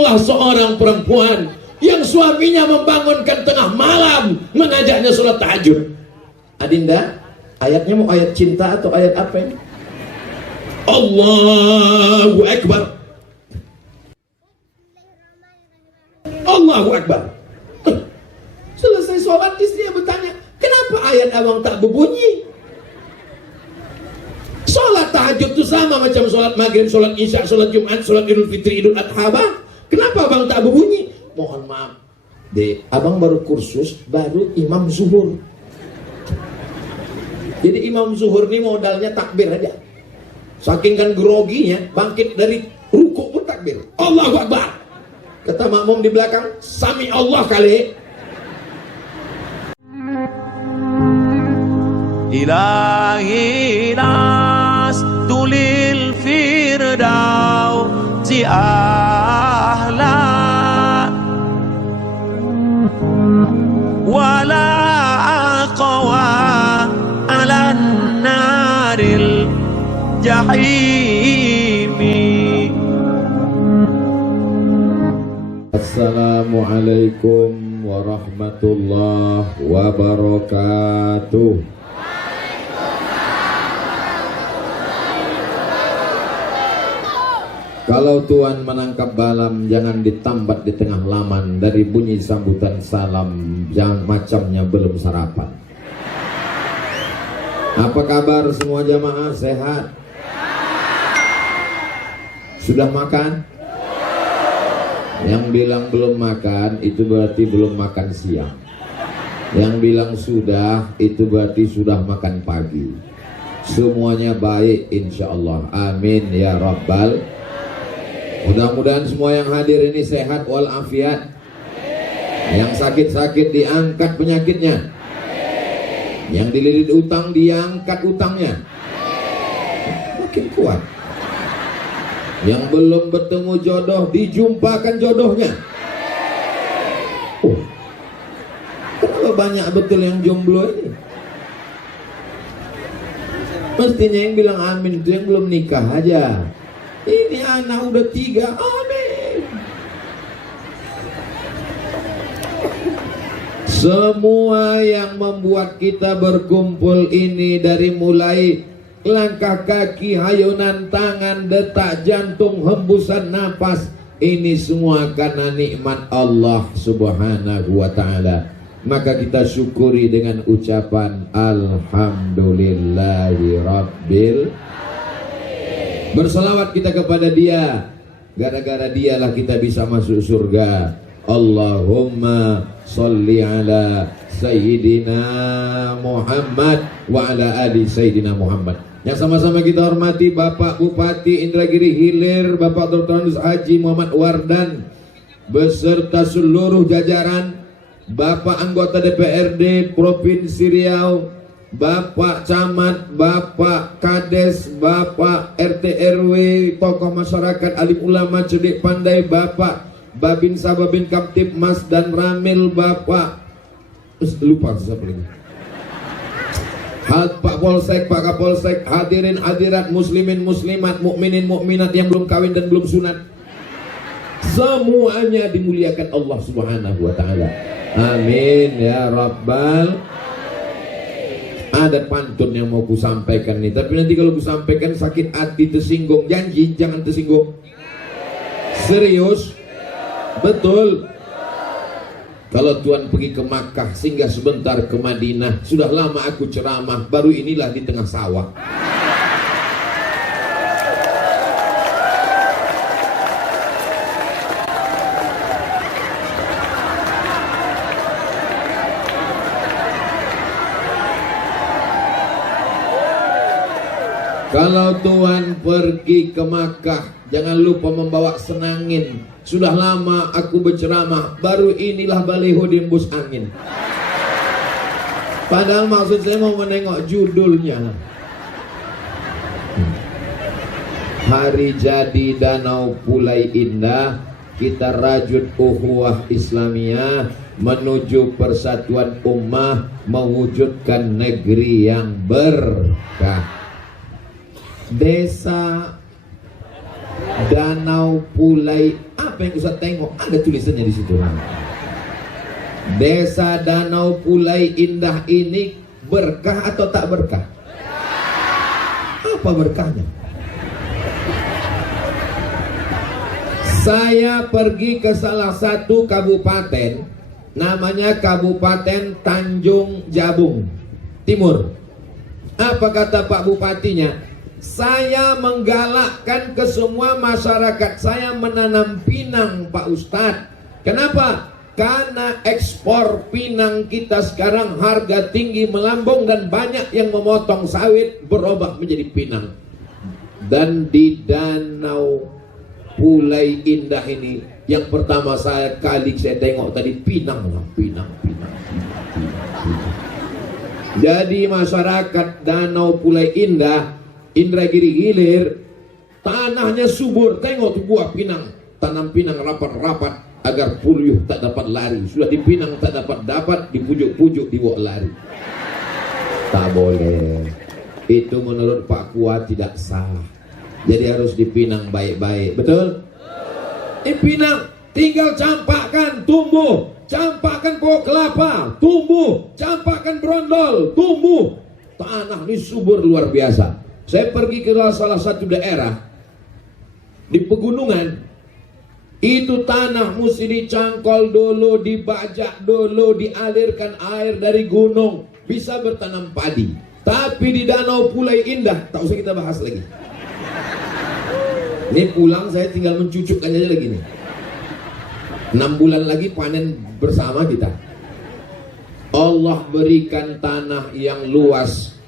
Tolonglah seorang perempuan yang suaminya membangunkan tengah malam mengajaknya sholat tahajud. Adinda, ayatnya mau ayat cinta atau ayat apa ini? Allahu Akbar. Allahu Akbar. Selesai sholat istrinya bertanya, kenapa ayat abang tak berbunyi? Sholat tahajud itu sama macam sholat maghrib, sholat isya, sholat jumat, sholat idul fitri, idul adha, bang. Kenapa abang tak berbunyi? Mohon maaf, dek, abang baru kursus, baru imam zuhur. Jadi imam zuhur ini modalnya takbir aja. Saking kan groginya, bangkit dari rukuk pun takbir. Allahu Akbar. Kata makmum di belakang, Sami Allah kali. Ilahi tulil firdausi ahla wala aqwa ala naril jahimi. Assalamualaikum warahmatullahi wabarakatuh. Kalau Tuhan menangkap balam, jangan ditambat di tengah laman. Dari bunyi sambutan salam, jangan macamnya belum sarapan. Apa kabar semua jamaah? Sehat? Sudah makan? Yang bilang belum makan, itu berarti belum makan siang. Yang bilang sudah, itu berarti sudah makan pagi. Semuanya baik insya Allah. Amin ya Rabbal. Mudah-mudahan semua yang hadir ini sehat walafiat. Yang sakit-sakit diangkat penyakitnya. Yang dililit utang diangkat utangnya. Makin kuat. Yang belum bertemu jodoh dijumpakan jodohnya. Kenapa banyak betul yang jomblo ini? Mestinya yang bilang amin itu yang belum nikah aja. Ini anak udah 3, amin. Semua yang membuat kita berkumpul ini, dari mulai langkah kaki, hayunan tangan, detak jantung, hembusan napas, ini semua karena nikmat Allah subhanahu wa ta'ala. Maka kita syukuri dengan ucapan Alhamdulillahi Rabbil. Berselawat kita kepada Dia. Gara-gara Dialah kita bisa masuk surga. Allahumma salli ala Sayyidina Muhammad wa ala ali Sayyidina Muhammad. Yang sama-sama kita hormati Bapak Bupati Indragiri Hilir, Bapak Dr. Haji Muhammad Wardan, beserta seluruh jajaran, Bapak anggota DPRD Provinsi Riau, Bapak Camat, Bapak Kades, Bapak RT RW, tokoh masyarakat, alim ulama, cerdik pandai, Bapak Babinsa, Babin Kaptip, Mas dan Ramil, Bapak lupa siapa lagi, Pak Polsek, Pak Kapolsek, hadirin hadirat, muslimin muslimat, mukminin mukminat yang belum kawin dan belum sunat, semuanya dimuliakan Allah Subhanahu wa ta'ala. Amin ya Rabbal. Ada pantun yang mau ku sampaikan nih, tapi nanti kalau ku sampaikan sakit hati, tersinggung. Janji jangan tersinggung. Serius? Betul. Kalau Tuhan pergi ke Makkah, singgah sebentar ke Madinah. Sudah lama aku ceramah, baru inilah di tengah sawah. Kalau Tuhan pergi ke Makkah, jangan lupa membawa senangin. Sudah lama aku berceramah, baru inilah baliho diembus angin. Padahal maksud saya mau menengok judulnya. Hari jadi Danau Pulai Indah, kita rajut ukhuwah Islamiyah menuju persatuan ummah, mewujudkan negeri yang berkah. Desa Danau Pulai, apa yang Ustaz tengok? Ada tulisannya di situ. Desa Danau Pulai Indah ini berkah atau tak berkah? Apa berkahnya? Saya pergi ke salah satu kabupaten, namanya Kabupaten Tanjung Jabung Timur. Apa kata Pak Bupatinya? Saya menggalakkan ke semua masyarakat saya menanam pinang, Pak Ustadz. Kenapa? Karena ekspor pinang kita sekarang harga tinggi melambung dan banyak yang memotong sawit berubah menjadi pinang. Dan di Danau Pulai Indah ini yang pertama saya tengok tadi pinang. Jadi masyarakat Danau Pulai Indah, Indragiri Hilir, tanahnya subur. Tengok tuh buah pinang, tanam pinang rapat-rapat agar puyuh tak dapat lari. Sudah dipinang tak dapat, di pujuk-pujuk dibawa lari. Tak boleh. Itu menurut Pak Kuat tidak sah. Jadi harus dipinang baik-baik. Betul? Dipinang, tinggal campakkan, tumbuh. Campakkan pohon kelapa, tumbuh. Campakkan brondol, tumbuh. Tanah ini subur luar biasa. Saya pergi ke salah satu daerah di pegunungan. Itu tanah mesti dicangkol dulu, dibajak dulu, dialirkan air dari gunung, bisa bertanam padi. Tapi di Danau Pulai Indah, tak usah kita bahas lagi. Ini pulang saya tinggal mencucukkan aja lagi nih. 6 bulan lagi panen bersama kita. Allah berikan tanah yang luas,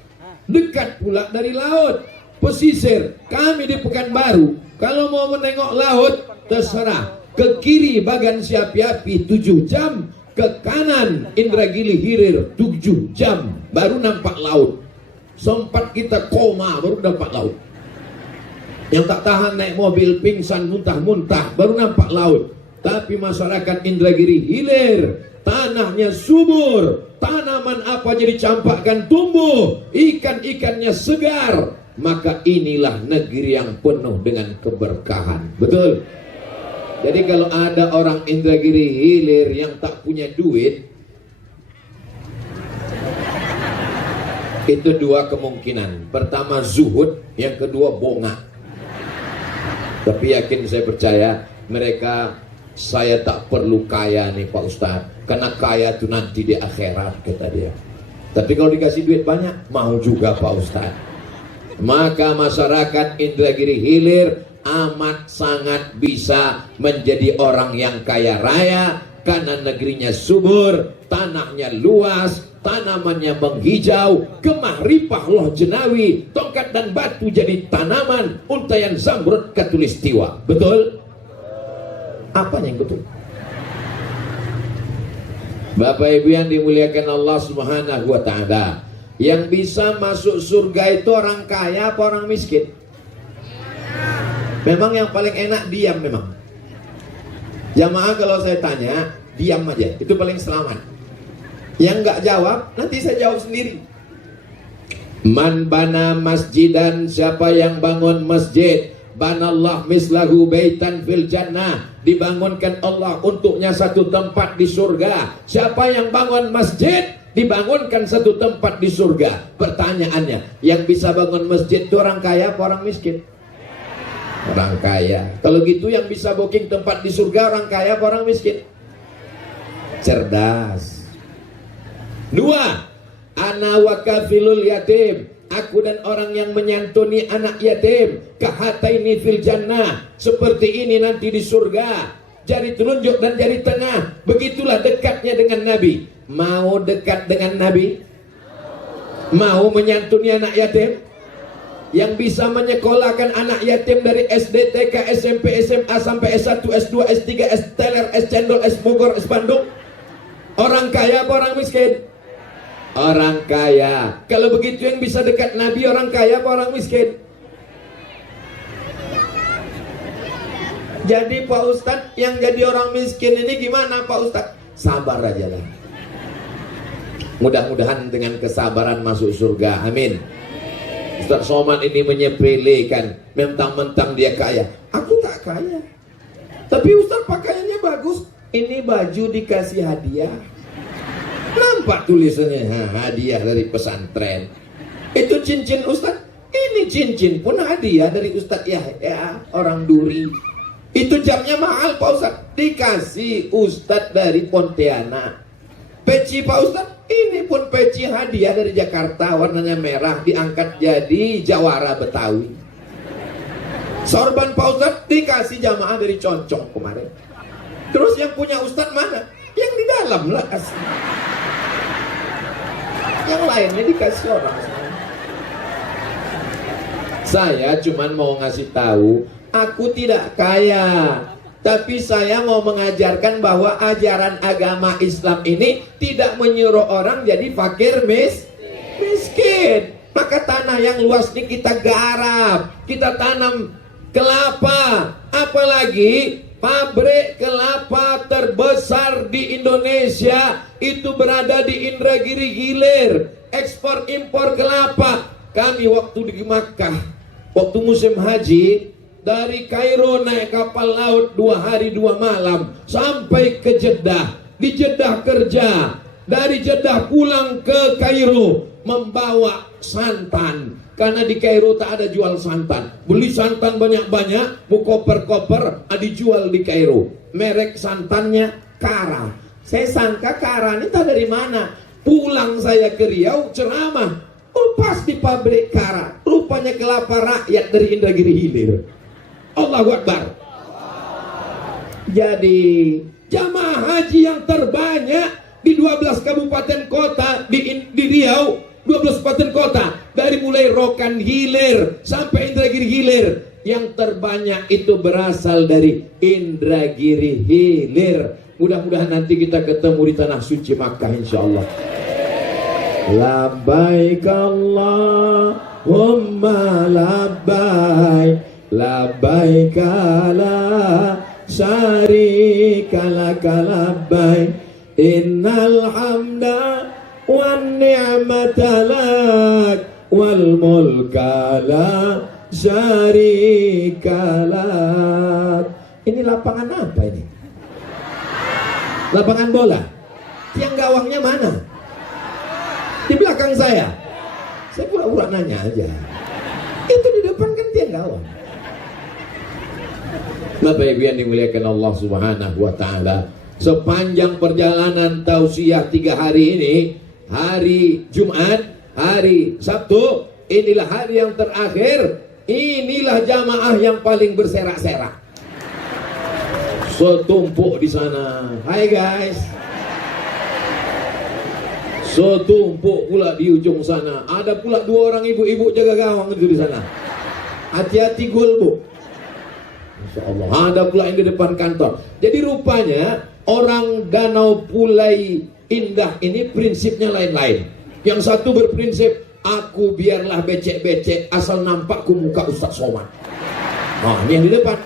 dekat pula dari laut, pesisir. Kami di Pekanbaru, kalau mau menengok laut, terserah. Ke kiri Bagan Siapi-api 7 jam, ke kanan Indragiri Hilir 7 jam, baru nampak laut. Sempat kita koma baru nampak laut. Yang tak tahan naik mobil pingsan muntah-muntah baru nampak laut. Tapi masyarakat Indragiri Hilir, tanahnya subur, tanaman apa jadi campakkan tumbuh, ikan-ikannya segar. Maka inilah negeri yang penuh dengan keberkahan. Betul? Jadi kalau ada orang Indragiri Hilir yang tak punya duit, itu 2 kemungkinan. Pertama zuhud, yang kedua bongak. Tapi yakin saya percaya mereka, saya tak perlu kaya nih Pak Ustadz, karena kaya itu nanti di akhirat, kata dia. Tapi kalau dikasih duit banyak, mau juga Pak Ustadz. Maka masyarakat Indragiri Hilir amat sangat bisa menjadi orang yang kaya raya, karena negerinya subur, tanahnya luas, tanamannya menghijau, kemah ripah loh jenawi, tongkat dan batu jadi tanaman, untayan zamrud katulistiwa. Betul? Apa yang betul? Bapak Ibu yang dimuliakan Allah Subhanahu wa Ta'ala, yang bisa masuk surga itu orang kaya apa orang miskin? Memang yang paling enak diam memang. Jamaah kalau saya tanya, diam aja, itu paling selamat. Yang nggak jawab, nanti saya jawab sendiri. Man bana masjidan, siapa yang bangun masjid, banallah mislahu baitan fil jannah, dibangunkan Allah untuknya satu tempat di surga. Siapa yang bangun masjid, dibangunkan satu tempat di surga. Pertanyaannya, yang bisa bangun masjid itu orang kaya apa orang miskin? Orang kaya. Kalau gitu yang bisa booking tempat di surga orang kaya apa orang miskin? Cerdas. 2, ana wa kafilul yatim, aku dan orang yang menyantuni anak yatim, kahataini fil jannah, seperti ini nanti di surga. Jari telunjuk dan jari tengah, begitulah dekatnya dengan Nabi. Mau dekat dengan Nabi? Mau menyantuni anak yatim? Yang bisa menyekolahkan anak yatim dari SD, TK, SMP, SMA sampai S1, S2, S3, S teler, S cendol, S Bogor, S Bandung? Orang kaya apa orang miskin? Orang kaya. Kalau begitu yang bisa dekat Nabi orang kaya apa orang miskin? Jadi Pak Ustadz, yang jadi orang miskin ini gimana Pak Ustadz? Sabar aja lah. Mudah-mudahan dengan kesabaran masuk surga. Amin. Ustadz Somad ini menyepelekan, mentang-mentang dia kaya. Aku tak kaya. Tapi Ustaz pakaiannya bagus. Ini baju dikasih hadiah. Nampak tulisannya, hadiah dari pesantren. Itu cincin Ustaz. Ini cincin pun hadiah dari Ustaz Yahya, orang Duri. Itu jamnya mahal Pak Ustaz. Dikasih Ustaz dari Pontianak. Peci Pak Ustaz, ini pun peci hadiah dari Jakarta, warnanya merah, diangkat jadi jawara Betawi. Sorban Pak Ustaz dikasih jamaah dari Concong kemarin. Terus yang punya Ustaz mana? Yang di dalam lah kasih. Yang lainnya dikasih orang. Saya cuman mau ngasih tahu, aku tidak kaya, tapi saya mau mengajarkan bahwa ajaran agama Islam ini tidak menyuruh orang jadi fakir miskin. Maka tanah yang luas ini kita garap, kita tanam kelapa, apalagi pabrik kelapa terbesar di Indonesia itu berada di Indragiri Hilir. Ekspor impor kelapa. Kami waktu di Makkah, waktu musim haji, dari Kairo naik kapal laut 2 hari 2 malam sampai ke Jeddah. Di Jeddah kerja, dari Jeddah pulang ke Kairo membawa santan, karena di Kairo tak ada jual santan. Beli santan banyak-banyak, koper-koper, dijual di Kairo. Merek santannya Kara. Saya sangka Kara ini tak dari mana. Pulang saya ke Riau ceramah, pas di pabrik Kara, rupanya kelapa rakyat dari Indragiri Hilir. Allahu Akbar. Jadi jamaah haji yang terbanyak di 12 kabupaten kota di Riau, 12 kabupaten kota, dari mulai Rokan Hilir sampai Indragiri Hilir, yang terbanyak itu berasal dari Indragiri Hilir. Mudah-mudahan nanti kita ketemu di tanah suci Makkah insyaallah. Labbaik Allahumma labbaik, labbaik la syarika laka labbaik, innal hamda wan ni'mata lak wal mulka la syarika lak. Ini lapangan apa ini? Lapangan bola. Tiang gawangnya mana? Di belakang saya. Saya pura-pura nanya aja. Itu di depan kan tiang gawang. Bapak Ibu yang dimuliakan Allah Subhanahu wa taala, sepanjang perjalanan tausiah 3 hari ini, hari Jumat, hari Sabtu, inilah hari yang terakhir, inilah jamaah yang paling berserak-serak. Setumpuk di sana. Hai guys. Setumpuk pula di ujung sana. Ada pula 2 orang ibu-ibu jaga gawang itu di sana. Hati-hati gol, Bu. Insyaallah. Ada pula yang di depan kantor. Jadi rupanya orang Danau Pulai Indah ini prinsipnya lain-lain. Yang satu berprinsip, aku biarlah becek-becek asal nampakku muka Ustaz Somad. Nah, ini yang di depan.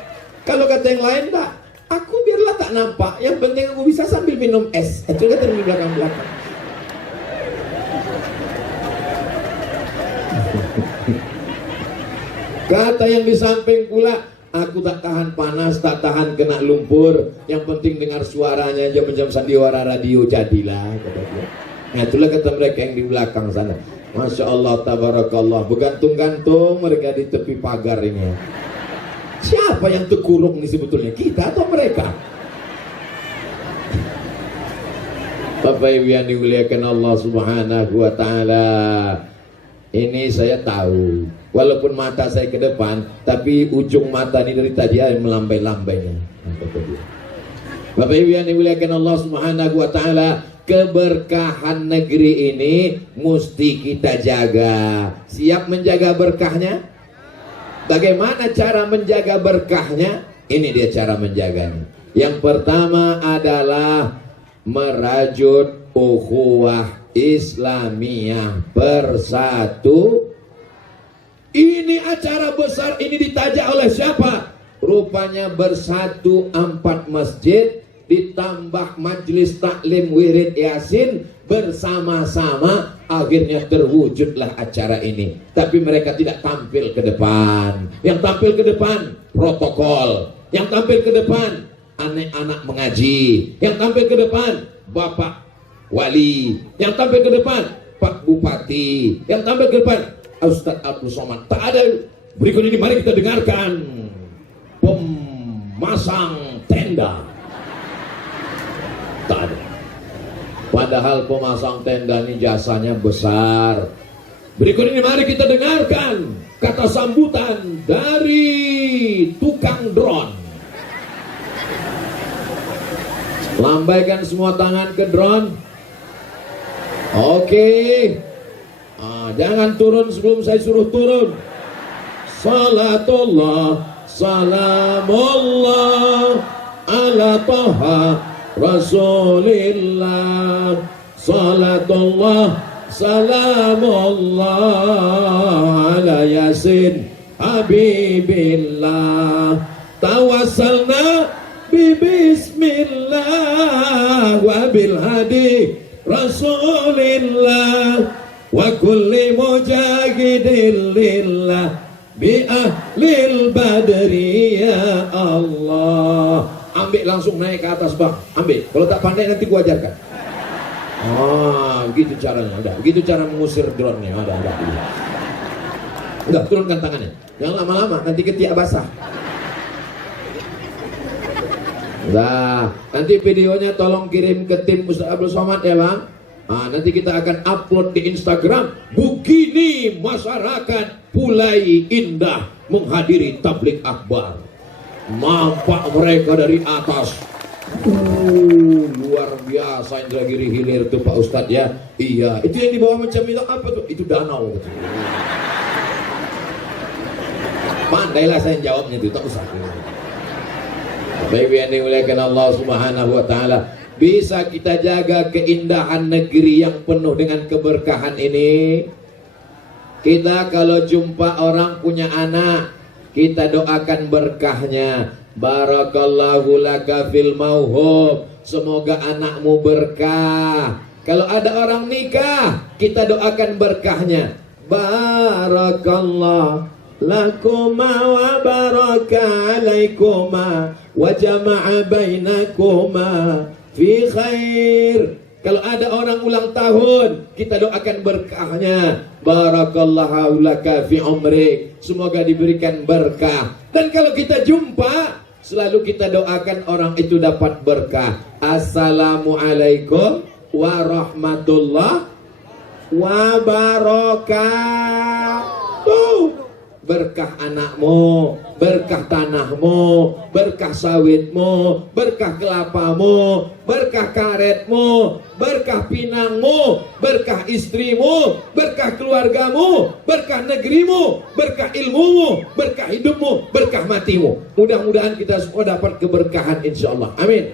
Kalau kata yang lain, tak, aku biarlah tak nampak, yang penting aku bisa sambil minum es. Itu kata di belakang-belakang. Kata yang di samping pula, aku tak tahan panas, tak tahan kena lumpur, yang penting dengar suaranya jam-jam sandiwara radio jadilah, kata dia. Nah, itulah kata mereka yang di belakang sana. Masya Allah, tabarakallah, bergantung-gantung mereka di tepi pagar ini. Siapa yang terkurung ini sebetulnya, kita atau mereka? Bapak Ibu yang dimuliakan Allah Subhanahu wa taala, ini saya tahu, walaupun mata saya ke depan, tapi ujung mata ini dari tadi ada melambai-lambainya. Bapak Ibu yang dimuliakan Allah Subhanahu wa taala, keberkahan negeri ini mesti kita jaga. Siap menjaga berkahnya? Bagaimana cara menjaga berkahnya? Ini dia cara menjaganya. Yang pertama adalah merajut ukhuwah Islamiyah bersatu. Ini acara besar ini ditajak oleh siapa? Rupanya bersatu 4 masjid ditambah majelis taklim wirid yasin bersama-sama, akhirnya terwujudlah acara ini. Tapi mereka tidak tampil ke depan. Yang tampil ke depan protokol, yang tampil ke depan anak-anak mengaji, yang tampil ke depan Bapak Wali, yang tampil ke depan Pak Bupati, yang tampil ke depan Ustadz Abdul Somad. Tak ada. Berikut ini mari kita dengarkan pemasang tenda. Tak ada. Padahal pemasang tenda ini jasanya besar. Berikut ini mari kita dengarkan kata sambutan dari tukang drone. Lambaikan semua tangan ke drone. Oke. Jangan turun sebelum saya suruh turun. Salatullah, salamullah ala Taha Rasulillah. Salatullah, salamullah ala Yasin Habibillah. Tawassalna bismillah wa bil hadi Rasulillah wa kulli mujahidin lillah bi ahlil badri ya Allah. Ambil langsung naik ke atas bang, ambil. Kalau tak pandai nanti gua ajarkan. Gitu caranya. Udah, gitu cara mengusir drone-nya. Ada. Udah, turunkan tangannya. Jangan lama-lama, nanti ketiak basah. Nah, nanti videonya tolong kirim ke tim Ustaz Abdul Somad ya bang. Nanti kita akan upload di Instagram. Begini masyarakat Pulai Indah menghadiri tabligh akbar. Nampak mereka dari atas. Luar biasa Indragiri Hilir tuh Pak Ustadz ya. Iya, itu yang di bawah macam itu apa tuh? Itu danau. Pandailah saya jawabnya itu, tak usah. Baik yang dimuliakan Allah Subhanahu wa taala, bisa kita jaga keindahan negeri yang penuh dengan keberkahan ini. Kita kalau jumpa orang punya anak, kita doakan berkahnya. Barakallahu laka fil mauhub, semoga anakmu berkah. Kalau ada orang nikah, kita doakan berkahnya. Barakallahu lakuma wa baraka alaikuma wa jama'a bainakuma fi khair. Kalau ada orang ulang tahun, kita doakan berkahnya. Barakallahu laka fi umrik, semoga diberikan berkah. Dan kalau kita jumpa, selalu kita doakan orang itu dapat berkah. Assalamualaikum warahmatullahi wabarakatuh. Berkah anakmu, berkah tanahmu, berkah sawitmu, berkah kelapamu, berkah karetmu, berkah pinangmu, berkah istrimu, berkah keluargamu, berkah negerimu, berkah ilmumu, berkah hidupmu, berkah matimu. Mudah-mudahan kita semua dapat keberkahan insyaallah. Amin.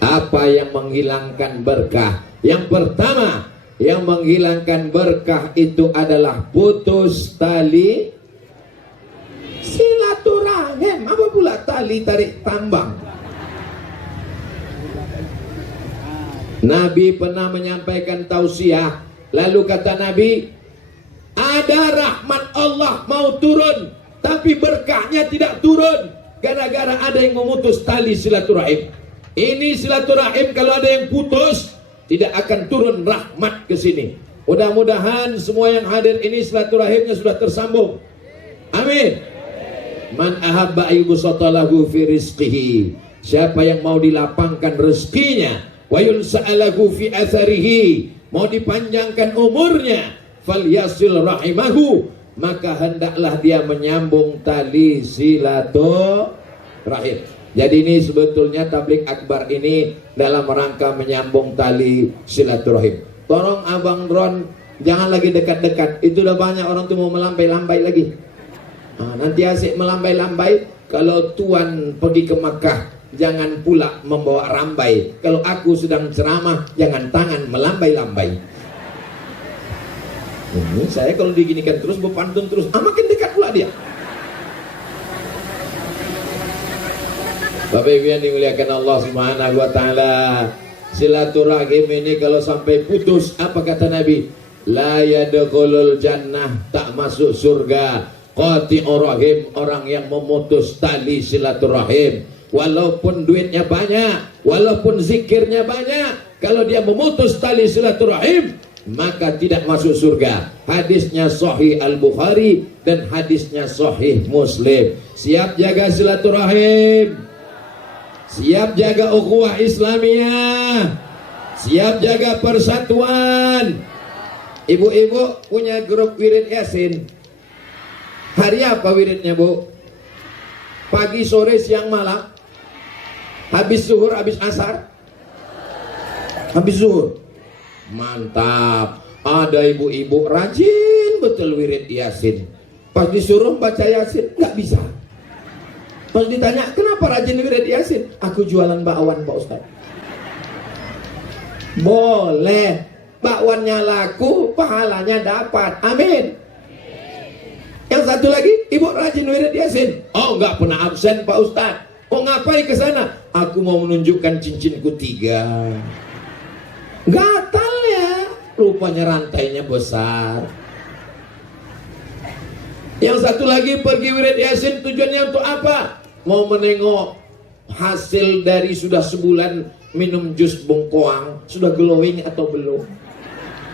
Apa yang menghilangkan berkah? Yang pertama, yang menghilangkan berkah itu adalah putus tali silaturahim. Apa pula tali tarik tambang? Nabi pernah menyampaikan tausiah, lalu kata Nabi, ada rahmat Allah mau turun, tapi berkahnya tidak turun gara-gara ada yang memutus tali silaturahim. Ini silaturahim kalau ada yang putus, tidak akan turun rahmat ke sini. Mudah-mudahan semua yang hadir ini silaturahimnya sudah tersambung. Amin. Man ahabba ayyubsata lahu fi rizqihi, siapa yang mau dilapangkan rezekinya, wa yunsa'alahu fi atharihi, mau dipanjangkan umurnya, falyasil rahimahu, maka hendaklah dia menyambung tali silaturahim. Jadi ini sebetulnya tabligh akbar ini dalam rangka menyambung tali silaturahim. Tolong abang drone jangan lagi dekat-dekat. Itu udah banyak orang tuh mau melambai-lambai lagi. Nanti asik melambai-lambai. Kalau tuan pergi ke Makkah, jangan pula membawa rambai. Kalau aku sedang ceramah, jangan tangan melambai-lambai. Saya kalau diginikan terus, berpantun terus, makin dekat pula dia. Bapak Ibu yang dimuliakan Allah Subhanahu wa taala, silaturahim ini kalau sampai putus, apa kata Nabi? La yadkhulul jannah, tak masuk surga. Qati'ur rahim, orang yang memutus tali silaturahim. Walaupun duitnya banyak, walaupun zikirnya banyak, kalau dia memutus tali silaturahim, maka tidak masuk surga. Hadisnya Sahih Al-Bukhari dan hadisnya Sahih Muslim. Siap jaga silaturahim, siap jaga ukhuwah Islamiyah, siap jaga persatuan. Ibu-ibu punya grup wirid Yasin. Hari apa wiridnya, Bu? Pagi, sore, siang, malam? Habis zuhur, habis asar? Habis zuhur. Mantap. Ada ibu-ibu rajin betul wirid Yasin. Pas disuruh baca Yasin nggak bisa. Pas ditanya kenapa rajin wirid Yasin, aku jualan bakwan Pak Ustaz. Boleh, bakwannya laku, pahalanya dapat. Amin. Yang satu lagi, ibu rajin wirid Yasin. Oh, nggak pernah absen Pak Ustaz. Oh, ngapain ke sana? Aku mau menunjukkan cincinku 3. Gatal ya, rupanya rantainya besar. Yang satu lagi pergi wirid Yasin tujuannya untuk apa? Mau menengok hasil dari sudah sebulan minum jus bengkoang, sudah glowing atau belum.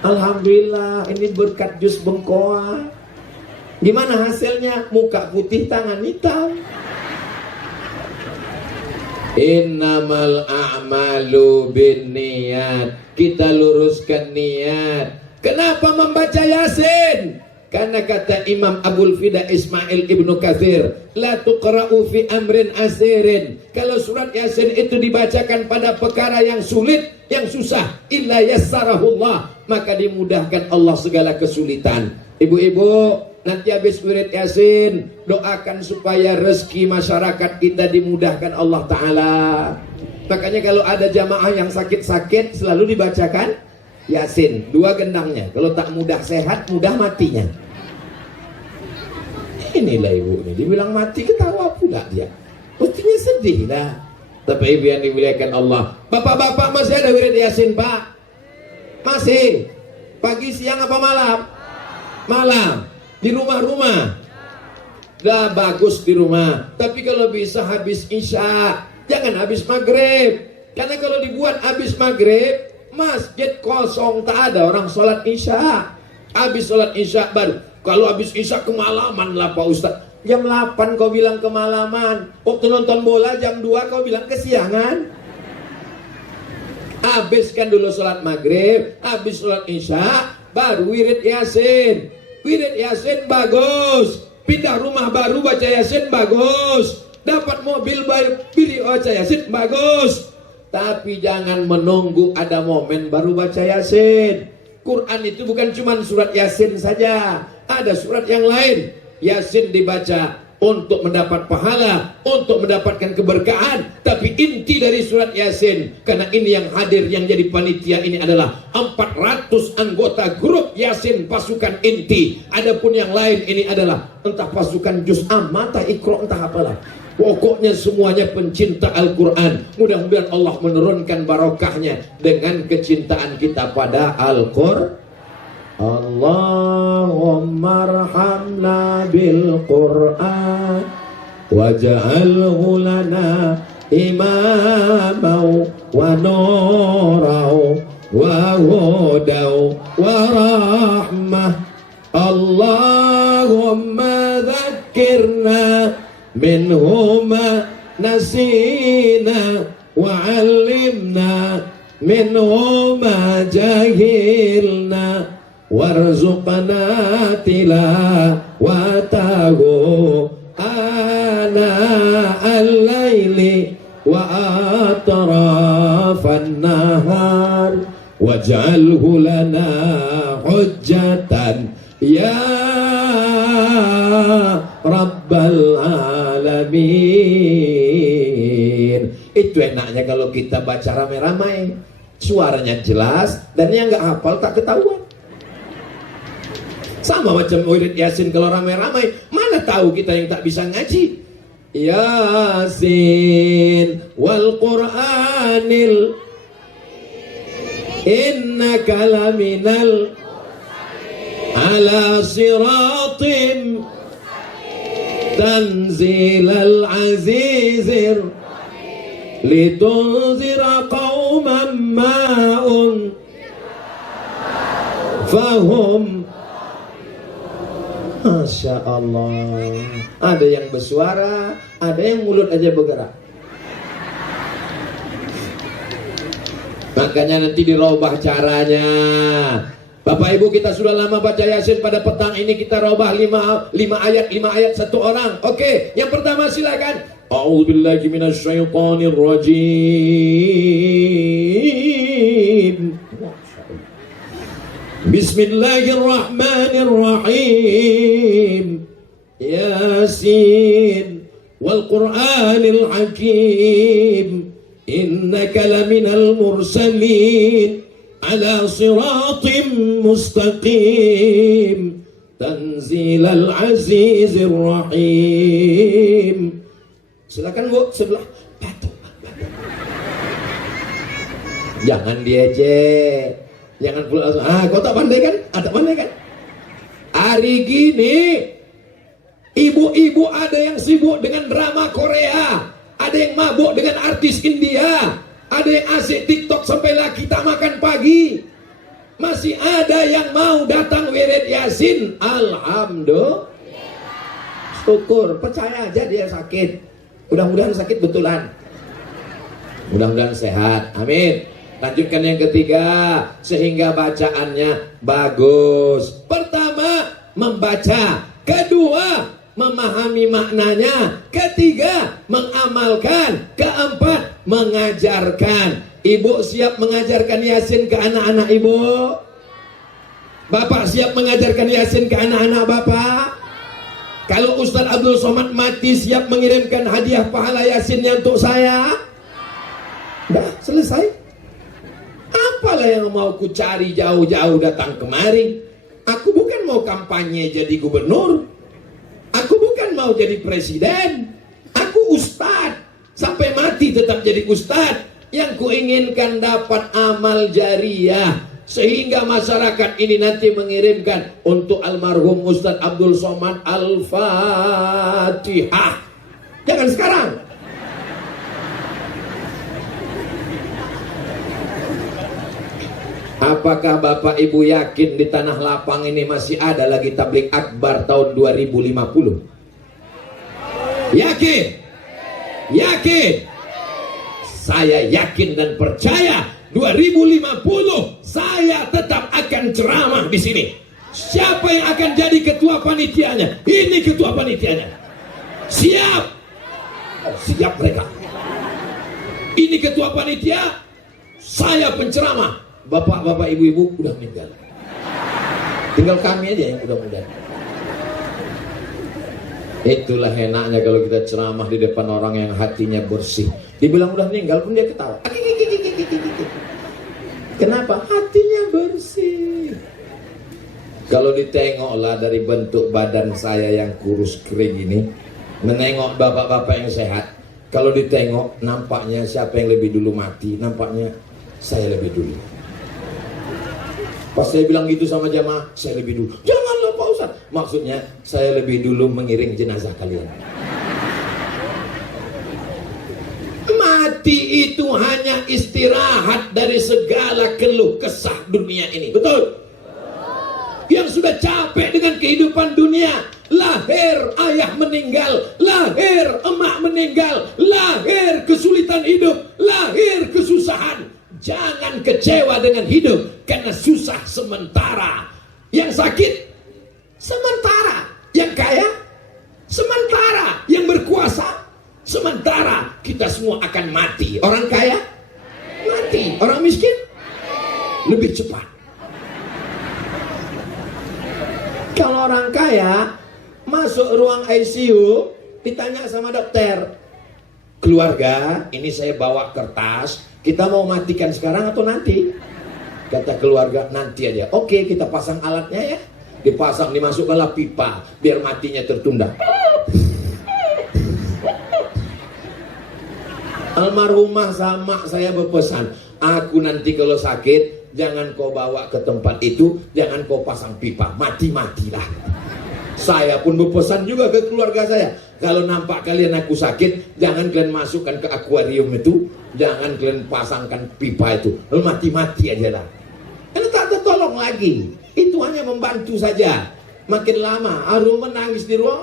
Alhamdulillah, ini berkat jus bengkoang. Gimana hasilnya? Muka putih, tangan hitam. Innamal a'malu binniyat. Kita luruskan niat. Kenapa membaca Yasin? Karena kata Imam Abul Fida Ismail Ibnu Katsir, la tuqra'u fi amrin asirin. Kalau surat Yasin itu dibacakan pada perkara yang sulit, yang susah, illa yassarahullah, maka dimudahkan Allah segala kesulitan. Ibu-ibu, nanti habis wirid Yasin, doakan supaya rezeki masyarakat kita dimudahkan Allah Ta'ala. Makanya kalau ada jamaah yang sakit-sakit, selalu dibacakan Yasin, 2 gendangnya. Kalau tak mudah sehat, mudah matinya. Inilah ibu ini, dibilang mati, ketawa pula dia. Mestinya sedih lah. Tapi ibu yang dimuliakan Allah, bapak-bapak masih ada wirid Yasin, Pak? Masih? Pagi, siang, apa malam? Malam. Di rumah-rumah. Dah bagus di rumah. Tapi kalau bisa habis Isya, jangan habis maghrib. Karena kalau dibuat habis maghrib, masjid kosong, tak ada orang sholat Isya. Habis sholat Isya baru. Kalau habis Isya kemalaman lah Pak Ustaz. Jam 8 kau bilang kemalaman. Waktu nonton bola jam 2 kau bilang kesiangan. Habiskan dulu sholat maghrib, habis sholat Isya, baru wirid Yasin. Wirid Yasin bagus. Pindah rumah baru baca Yasin bagus. Dapat mobil baru pilih baca Yasin bagus. Tapi jangan menunggu ada momen baru baca Yasin. Quran itu bukan cuma surat Yasin saja. Ada surat yang lain. Yasin dibaca untuk mendapat pahala, untuk mendapatkan keberkahan. Tapi inti dari surat Yasin, karena ini yang hadir, yang jadi panitia ini adalah 400 anggota grup Yasin pasukan inti. Adapun yang lain ini adalah entah pasukan juz amma, entah ikro, entah apalah. Pokoknya semuanya pencinta Al-Quran. Mudah-mudahan Allah menurunkan barokahnya dengan kecintaan kita pada Al-Quran. Allahumma arhamna bil Quran waj'alhu lana imaman wa nuran wa hudan wa rahmah. Allahumma dzakkirna minhuma nasina wa 'allimna minhuma jahilna warzuqna tilawatahu ana al-laili wa atrafan nahar waj'alhu lana hujjatan ya rabbal alamin. Itu enaknya kalau kita baca ramai-ramai, suaranya jelas dan yang nggak hafal tak ketahuan. Sama macam wirid Yasin kalau ramai-ramai, mana tahu kita yang tak bisa ngaji. Yasin wal Qur'anil innaka laminal ala siratim tanzilal azizir litunzira qauman ma'un fahum. Masya Allah. Ada yang bersuara, ada yang mulut aja bergerak. Makanya nanti dirubah caranya. Bapak Ibu, kita sudah lama baca Yasin, pada petang ini kita rubah 5 ayat satu orang. Oke, yang pertama silakan. A'udzubillahi minasyaitonir rajim. Bismillahirrahmanirrahim. Yasin wal Qur'anil hakim innaka laminal mursalin ala siratim mustaqim tanzilal azizir rahim. Silakan Bu, sebelah batu. Jangan diejek. Jangan pulang. Kau tak pandai kan? Tak pandai kan? Hari gini ibu-ibu ada yang sibuk dengan drama Korea, ada yang mabuk dengan artis India, ada yang asik TikTok sampai laki tak makan pagi. Masih ada yang mau datang wirid Yasin. Alhamdulillah. Syukur, percaya aja dia sakit. Mudah-mudahan sakit betulan. Mudah-mudahan sehat. Amin. Lanjutkan yang ketiga, sehingga bacaannya bagus. Pertama, membaca. Kedua, memahami maknanya. Ketiga, mengamalkan. Keempat, mengajarkan. Ibu siap mengajarkan Yasin ke anak-anak ibu? Bapak siap mengajarkan Yasin ke anak-anak bapak? Kalau Ustaz Abdul Somad mati, siap mengirimkan hadiah pahala Yasinnya untuk saya? Dah, selesai. Apalah yang mau ku cari jauh-jauh datang kemari? Aku bukan mau kampanye jadi gubernur. Aku bukan mau jadi presiden. Aku ustad. Sampai mati tetap jadi ustad. Yang kuinginkan dapat amal jariah. Sehingga masyarakat ini nanti mengirimkan untuk almarhum Ustaz Abdul Somad Al-Fatihah. Jangan sekarang. Apakah Bapak Ibu yakin di tanah lapang ini masih ada lagi tabligh akbar tahun 2050? Yakin? Yakin? Saya yakin dan percaya 2050 saya tetap akan ceramah di sini. Siapa yang akan jadi ketua panitianya? Ini ketua panitianya. Siap? Siap mereka. Ini ketua panitia, saya penceramah. Bapak-bapak, ibu-ibu udah meninggal. Tinggal kami aja yang udah muda. Itulah enaknya kalau kita ceramah di depan orang yang hatinya bersih. Dibilang udah meninggal pun dia ketawa. Kenapa? Hatinya bersih. Kalau ditengoklah dari bentuk badan saya yang kurus kering ini, menengok bapak-bapak yang sehat. Kalau ditengok nampaknya siapa yang lebih dulu mati, nampaknya saya lebih dulu. Pas saya bilang gitu sama jamaah, saya lebih dulu. Janganlah Pak Ustaz. Maksudnya saya lebih dulu mengiring jenazah kalian. Mati itu hanya istirahat dari segala keluh kesah dunia ini. Betul? Yang sudah capek dengan kehidupan dunia, lahir ayah meninggal, lahir emak meninggal, lahir kesulitan hidup, lahir kesusahan. Jangan kecewa dengan hidup, karena susah sementara. Yang sakit sementara, yang kaya sementara, yang berkuasa sementara. Kita semua akan mati. Orang kaya mati, orang miskin lebih cepat. Kalau orang kaya masuk ruang ICU, ditanya sama dokter, keluarga, ini saya bawa kertas, kita mau matikan sekarang atau nanti? Kata keluarga, nanti aja. Oke, kita pasang alatnya ya. Dipasang, dimasukkanlah pipa biar matinya tertunda. Almarhumah sama saya berpesan, aku nanti kalau sakit jangan kau bawa ke tempat itu, jangan kau pasang pipa, mati-matilah. Saya pun berpesan juga ke keluarga saya, kalau nampak kalian aku sakit, jangan kalian masukkan ke akuarium itu, jangan kalian pasangkan pipa itu, lalu mati-mati aja lah. Karena tak ada tolong lagi, itu hanya membantu saja. Makin lama Arul menangis di ruang,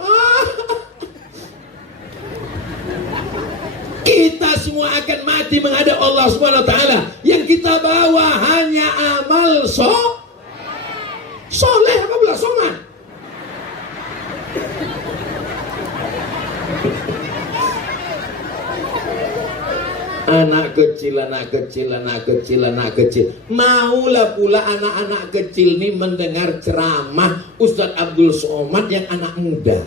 kita semua akan mati menghadap Allah Subhanahu wa taala. Yang kita bawa hanya amal soleh, apa pula somat. Anak kecil. Maulah pula anak-anak kecil ini mendengar ceramah Ustadz Abdul Somad yang anak muda.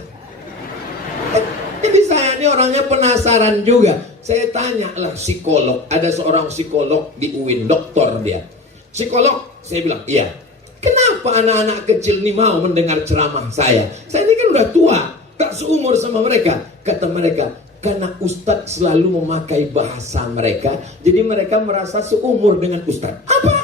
Jadi saya ini orangnya penasaran juga. Saya tanya lah psikolog, ada seorang psikolog di UIN, doktor dia. Psikolog, saya bilang, iya. Kenapa anak-anak kecil ini mau mendengar ceramah saya? Saya ini kan udah tua, tak seumur sama mereka. Kata mereka, karena Ustadz selalu memakai bahasa mereka, jadi mereka merasa seumur dengan Ustadz. Apa?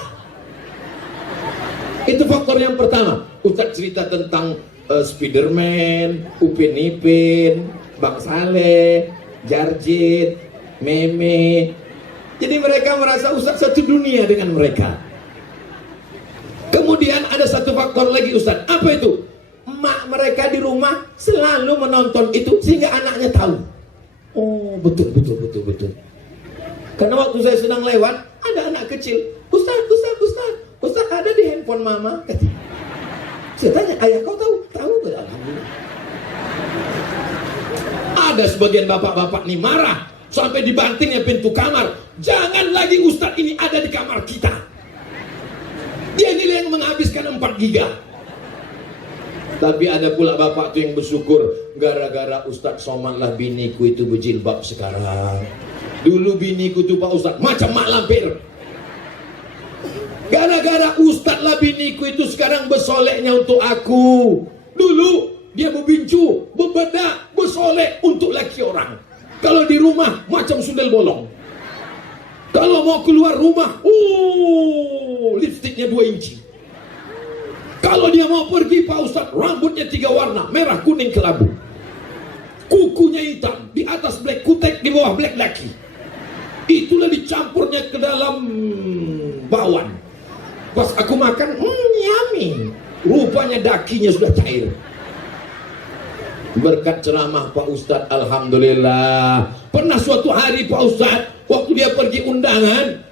Itu faktor yang pertama. Ustadz cerita tentang Spiderman, Upin Ipin, Bang Saleh, Jarjit, Meme. Jadi mereka merasa Ustadz satu dunia dengan mereka. Kemudian ada satu faktor lagi Ustadz. Apa itu? Emak mereka di rumah selalu menonton itu sehingga anaknya tahu. Oh betul. Karena waktu saya sedang lewat, ada anak kecil, Ustadz ada di handphone mama. Saya tanya, ayah kau tahu? Tahu. Alhamdulillah. Ada sebagian bapak-bapak nih marah sampai dibantingnya pintu kamar. Jangan lagi Ustadz ini ada di kamar kita. Dia nilai yang menghabiskan 4 giga. Tapi ada pula bapak tuh yang bersyukur, gara-gara Ustadz Somad lah biniku itu berjilbab sekarang. Dulu biniku tuh Pak Ustadz macam mak lampir. Gara-gara Ustadz lah biniku itu sekarang bersoleknya untuk aku. Dulu dia berbincu, berbedak, bersolek untuk laki orang. Kalau di rumah macam sundel bolong. Kalau mau keluar rumah, lipstiknya 2 inci. Kalau dia mau pergi Pak Ustadz, rambutnya 3 warna, merah, kuning, kelabu. Kukunya hitam, di atas black kutek, di bawah black laki. Itulah dicampurnya ke dalam bakwan. Pas aku makan, yummy. Rupanya dakinya sudah cair. Berkat ceramah Pak Ustadz, alhamdulillah. Pernah suatu hari Pak Ustadz, waktu dia pergi undangan,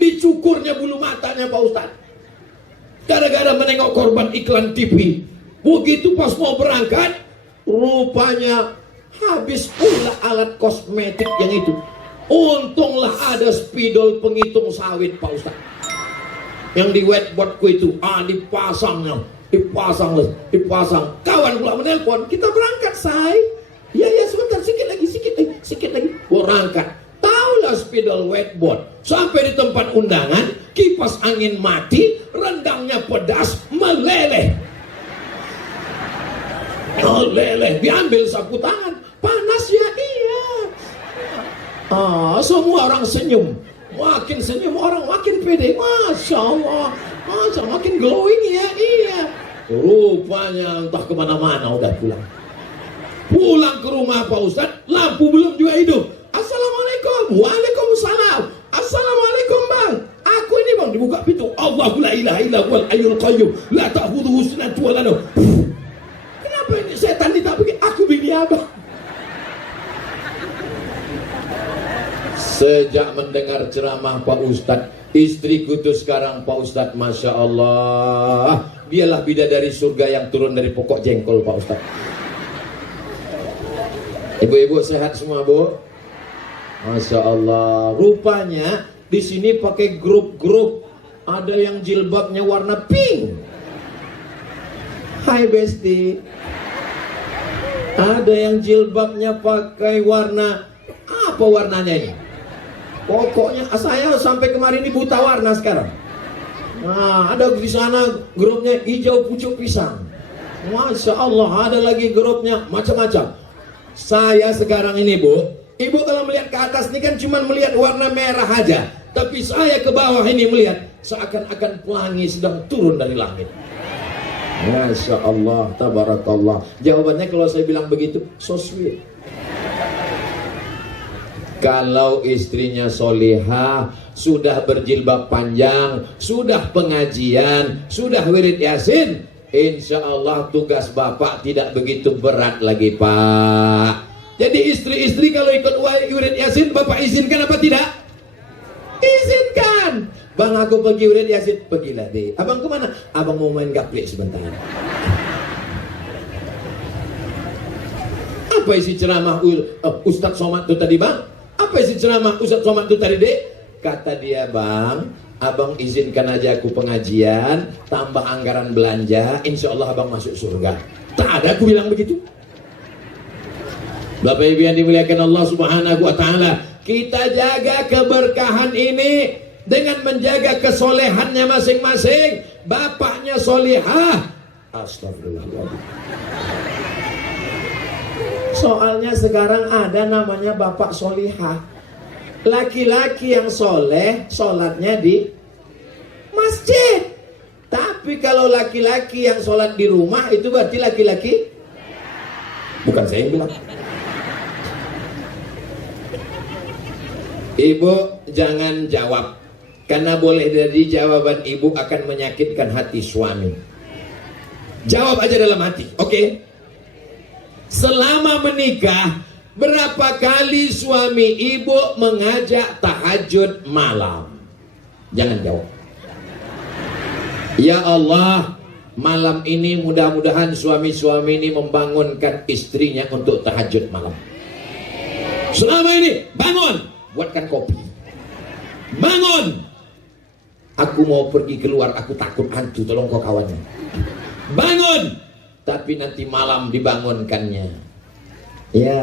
dicukurnya bulu matanya Pak Ustadz. Gara-gara menengok korban iklan TV. Begitu pas mau berangkat, rupanya habis pula alat kosmetik yang itu. Untunglah ada spidol penghitung sawit Pak Ustadz. Yang di whiteboardku itu, dipasangnya. Dipasang. Kawan pula menelpon, kita berangkat say. Ya sebentar, sikit lagi. Berangkat. Taulah spidol whiteboard. Sampai di tempat undangan, kipas angin mati, rendangnya pedas, meleleh. Diambil sapu tangan, panas ya, iya. Semua orang senyum. Makin senyum orang makin pede. Masya Allah, makin glowing ya, iya. Rupanya entah kemana-mana udah pulang. Pulang ke rumah Pak Ustadz, lampu belum juga hidup. Assalamualaikum. Waalaikumsalam. Assalamualaikum bang. Aku ini bang, dibuka pintu. Allahu la ilaha illa huwal hayyul qayyum la ta'khudhuhu sinatun wa la nawm. Kenapa ini setan ditabrak? Aku bini abang. Sejak mendengar ceramah Pak Ustadz, istriku tuh sekarang Pak Ustadz, Masya Allah, dialah bidadari surga yang turun dari pokok jengkol Pak Ustadz. Ibu-ibu sehat semua Bu? Masya Allah. Rupanya di sini pakai grup-grup. Ada yang jilbabnya warna pink. Hai Besti. Ada yang jilbabnya pakai warna apa warnanya ini? Pokoknya saya sampai kemarin ini buta warna sekarang. Nah, ada di sana grupnya hijau pucuk pisang. Masya Allah, ada lagi grupnya macam-macam. Saya sekarang ini Bu, Ibu kalau melihat ke atas ini kan cuma melihat warna merah aja. Tapi saya ke bawah ini melihat seakan-akan pelangi sedang turun dari langit. Masya Allah, tabarakallah. Jawabannya kalau saya bilang begitu, so sweet. Kalau istrinya solihah, sudah berjilbab panjang, sudah pengajian, sudah wirid yasin, insya Allah tugas bapak tidak begitu berat lagi, Pak. Jadi istri-istri kalau ikut wirid yasin, bapak izinkan apa tidak? Izinkan. Bang, aku pergi wirid yasin. Pergilah deh. Abang kemana? Abang mau main gaplek sebentar. Apa isi ceramah Ustadz Somad itu tadi, Bang? Apa isi ceramah Ustadz Somad itu tadi, Dek? Kata dia, Bang, abang izinkan aja aku pengajian, tambah anggaran belanja, insya Allah abang masuk surga. Tak ada aku bilang begitu. Bapak Ibu yang dimuliakan Allah Subhanahu wa Ta'ala, kita jaga keberkahan ini dengan menjaga kesolehannya masing-masing. Bapaknya solihah, astagfirullahaladzim. Soalnya sekarang ada namanya bapak solihah. Laki-laki yang soleh, sholatnya di masjid. Tapi kalau laki-laki yang sholat di rumah, itu berarti laki-laki. Bukan saya yang bilang. Ibu jangan jawab, karena boleh jadi jawaban ibu akan menyakitkan hati suami. Jawab aja dalam hati, oke? Selama menikah, berapa kali suami ibu mengajak tahajud malam? Jangan jawab. Ya Allah, malam ini mudah-mudahan suami-suami ini membangunkan istrinya untuk tahajud malam. Selama ini, bangun! Buatkan kopi. Bangun. Aku mau pergi keluar, aku takut hantu, tolong kau kawannya. Bangun. Tapi nanti malam dibangunkannya. Ya.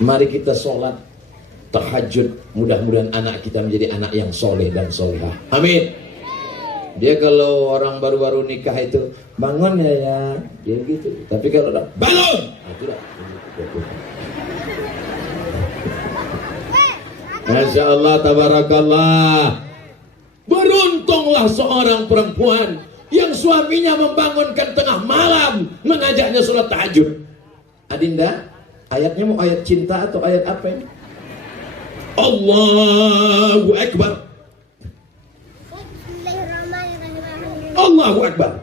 Mari kita sholat tahajud. Mudah-mudahan anak kita menjadi anak yang soleh dan solehah. Amin. Dia kalau orang baru-baru nikah itu, bangun ya. Dia gitu. Tapi kalau udah bangun. Masya Allah, tabarakallah. Beruntunglah seorang perempuan yang suaminya membangunkan tengah malam, mengajaknya sholat tahajud. Adinda, ayatnya mau ayat cinta atau ayat apa ini? Allahu Akbar. Allahu Akbar.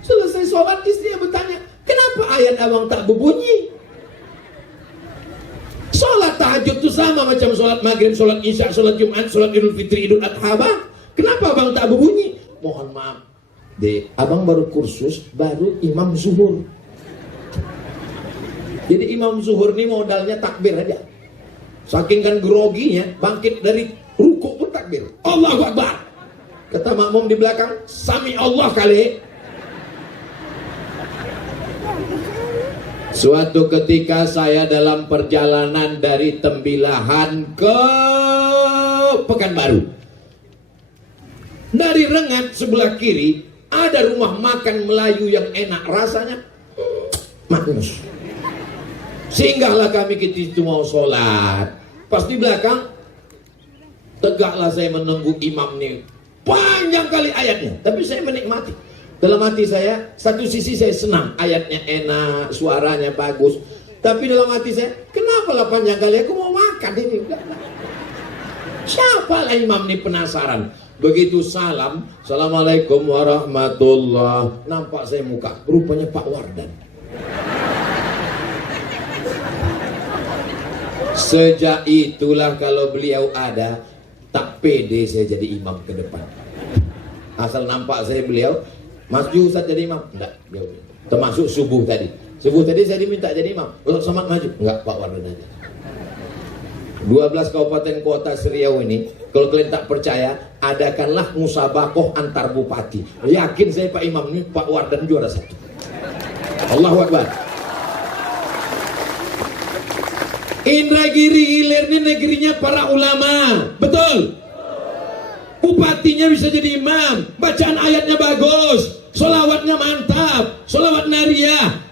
Selesai sholat, istrinya bertanya, kenapa ayat abang tak berbunyi? Sholat tahajud itu sama macam sholat maghrib, sholat isya, sholat jumat, sholat idul fitri, idul adha, Bang. Kenapa abang tak berbunyi? Mohon maaf, Dek, abang baru kursus, baru imam zuhur. Jadi imam zuhur ini modalnya takbir aja. Saking kan groginya, bangkit dari rukuk pun takbir. Allahu Akbar. Kata makmum di belakang, Sami Allah kali. Suatu ketika saya dalam perjalanan dari Tembilahan ke Pekanbaru. Dari Rengat sebelah kiri ada rumah makan Melayu yang enak rasanya, manis. Singgahlah kami ke situ mau sholat. Pas di belakang, tegaklah saya menunggu imam nih. Panjang kali ayatnya, tapi saya menikmati. Dalam hati saya, satu sisi saya senang, ayatnya enak, suaranya bagus. Tapi dalam hati saya, kenapa lah panjang kali, aku mau makan ini. Siapa lah imam ini, penasaran. Begitu salam, Assalamualaikum warahmatullah. Nampak saya muka, rupanya Pak Wardan. Sejak itulah kalau beliau ada, tak pede saya jadi imam ke depan. Asal nampak saya beliau, maju Ustaz jadi imam? Enggak, termasuk subuh tadi. Subuh tadi saya diminta jadi imam. Ustaz Somad maju? Enggak, Pak Wardan aja. 12 kabupaten kota Seriau ini, kalau kalian tak percaya, adakanlah musabakoh antar bupati. Yakin saya Pak Imam ini, Pak Wardan juara 1. Allahu Akbar. Indragiri Hilir ini negerinya para ulama, betul? Bupatinya bisa jadi imam, bacaan ayatnya bagus, sholawatnya mantap, sholawat nariyah.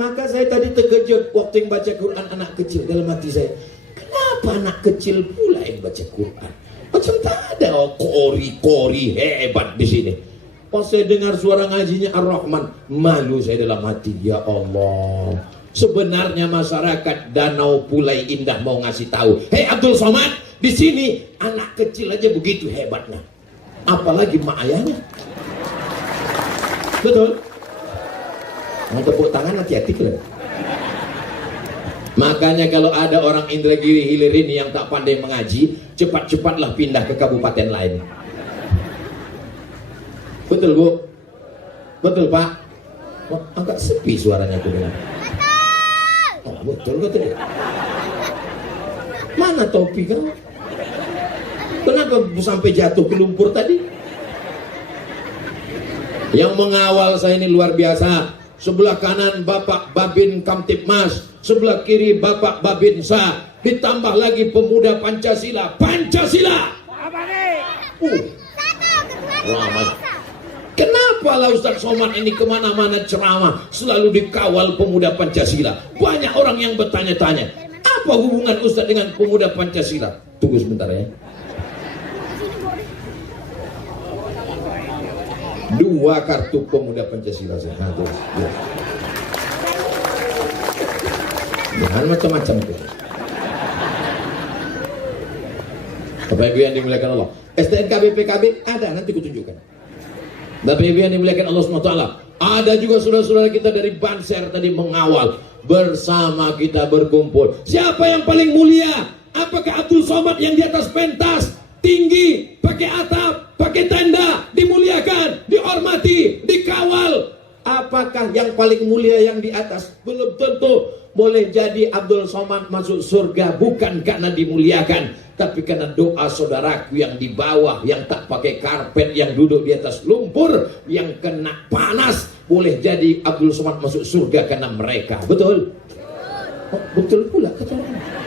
Maka saya tadi terkejut waktu yang baca Quran anak kecil. Dalam hati saya, kenapa anak kecil pula yang baca Quran? Macam tak ada kori-kori hebat di sini. Pas saya dengar suara ngajinya Ar-Rahman, malu saya dalam hati. Ya Allah, sebenarnya masyarakat Danau Pulai Indah mau ngasih tahu, hei Abdul Somad, di sini anak kecil aja begitu hebatnya, apalagi mak ayahnya. Betul? Mau tepuk tangan hati-hati kalian. Makanya kalau ada orang Indragiri Hilir ini yang tak pandai mengaji, cepat-cepatlah pindah ke kabupaten lain. Betul Bu? Betul Pak? Oh, agak sepi suaranya tuh dengar. Oh, betul betul. Mana topi kamu? Kenapa sampai jatuh ke lumpur tadi? Yang mengawal saya ini luar biasa. Sebelah kanan Bapak Babin Kamtipmas, sebelah kiri Bapak Babin Sa, ditambah lagi pemuda Pancasila. Pancasila. Kenapa lah Ustaz Somad ini kemana-mana ceramah selalu dikawal pemuda Pancasila? Banyak orang yang bertanya-tanya, apa hubungan Ustaz dengan pemuda Pancasila? Tunggu sebentar ya. 2 kartu pemuda Pancasila saya. Ya. Jangan macam-macam tuh. Bapak Ibu yang dimuliakan Allah, STNK BPKB ada, nanti kutunjukkan. Bapak Ibu yang dimuliakan Allah SWT, ada juga saudara-saudara kita dari Banser tadi mengawal. Bersama kita berkumpul. Siapa yang paling mulia? Apakah Abdul Somad yang di atas pentas tinggi, pakai atap, pakai tenda, dimuliakan, dihormati, dikawal? Apakah yang paling mulia yang di atas? Belum tentu. Boleh jadi Abdul Somad masuk surga bukan karena dimuliakan, tapi karena doa saudaraku yang di bawah, yang tak pakai karpet, yang duduk di atas lumpur, yang kena panas. Boleh jadi Abdul Somad masuk surga karena mereka. Betul? Oh, betul pula kata orang.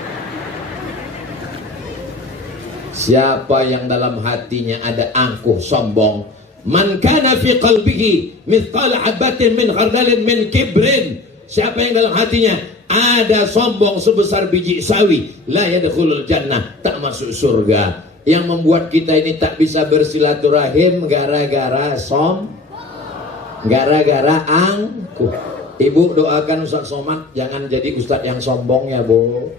Siapa yang dalam hatinya ada angkuh sombong, man kana fi qalbihi mithqala habatin min khardalin min kibrin, siapa yang dalam hatinya ada sombong sebesar biji sawi, la yadkhulul jannah, tak masuk surga. Yang membuat kita ini tak bisa bersilaturahim gara-gara gara-gara angkuh. Ibu doakan Ustaz Somad jangan jadi ustaz yang sombong ya Bu.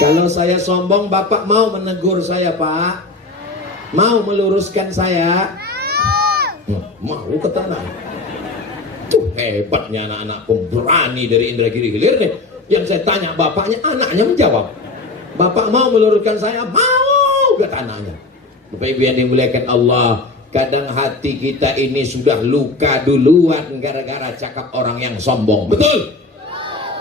Kalau saya sombong, Bapak mau menegur saya Pak? Mau meluruskan saya? Mau kata anak. Tuh hebatnya anak-anak pemberani dari Indragiri Hilir nih. Yang saya tanya bapaknya, anaknya menjawab. Bapak mau meluruskan saya? Mau kata anaknya. Bapak Ibu yang dimuliakan Allah, kadang hati kita ini sudah luka duluan gara-gara cakap orang yang sombong. Betul?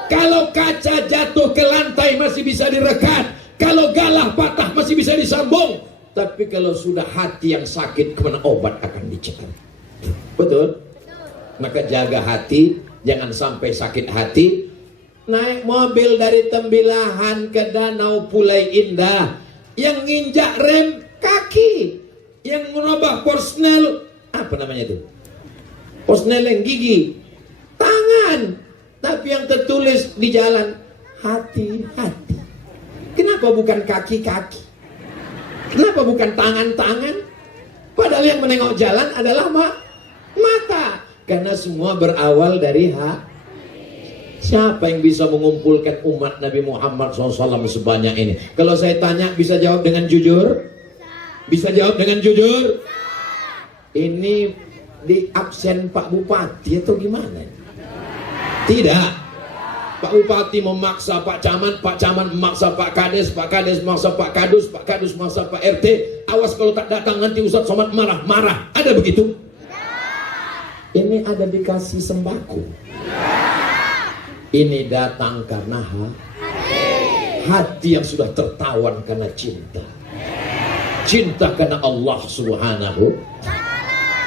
Kalau kaca jatuh ke lantai masih bisa direkat, kalau galah patah masih bisa disambung. Tapi kalau sudah hati yang sakit, kemana obat akan dicekal? Betul? Maka jaga hati, jangan sampai sakit hati. Naik mobil dari Tembilahan ke Danau Pulai Indah, yang nginjak rem kaki, yang merubah porsnel, apa namanya itu? Porsnel yang gigi, tangan. Tapi yang tertulis di jalan, hati-hati. Kenapa bukan kaki-kaki? Kenapa bukan tangan-tangan? Padahal yang menengok jalan adalah mata. Karena semua berawal dari hati. Siapa yang bisa mengumpulkan umat Nabi Muhammad SAW sebanyak ini? Kalau saya tanya, bisa jawab dengan jujur? Bisa jawab dengan jujur? Ini di absen Pak Bupati atau gimana? Tidak. Pak Bupati memaksa Pak Camat memaksa Pak Kades memaksa Pak Kadus memaksa Pak RT. Awas kalau tak datang nanti Ustaz Somad marah-marah. Ada begitu? Ini ada dikasih sembako. Ini datang karena hati yang sudah tertawan karena cinta. Cinta karena Allah Subhanahu.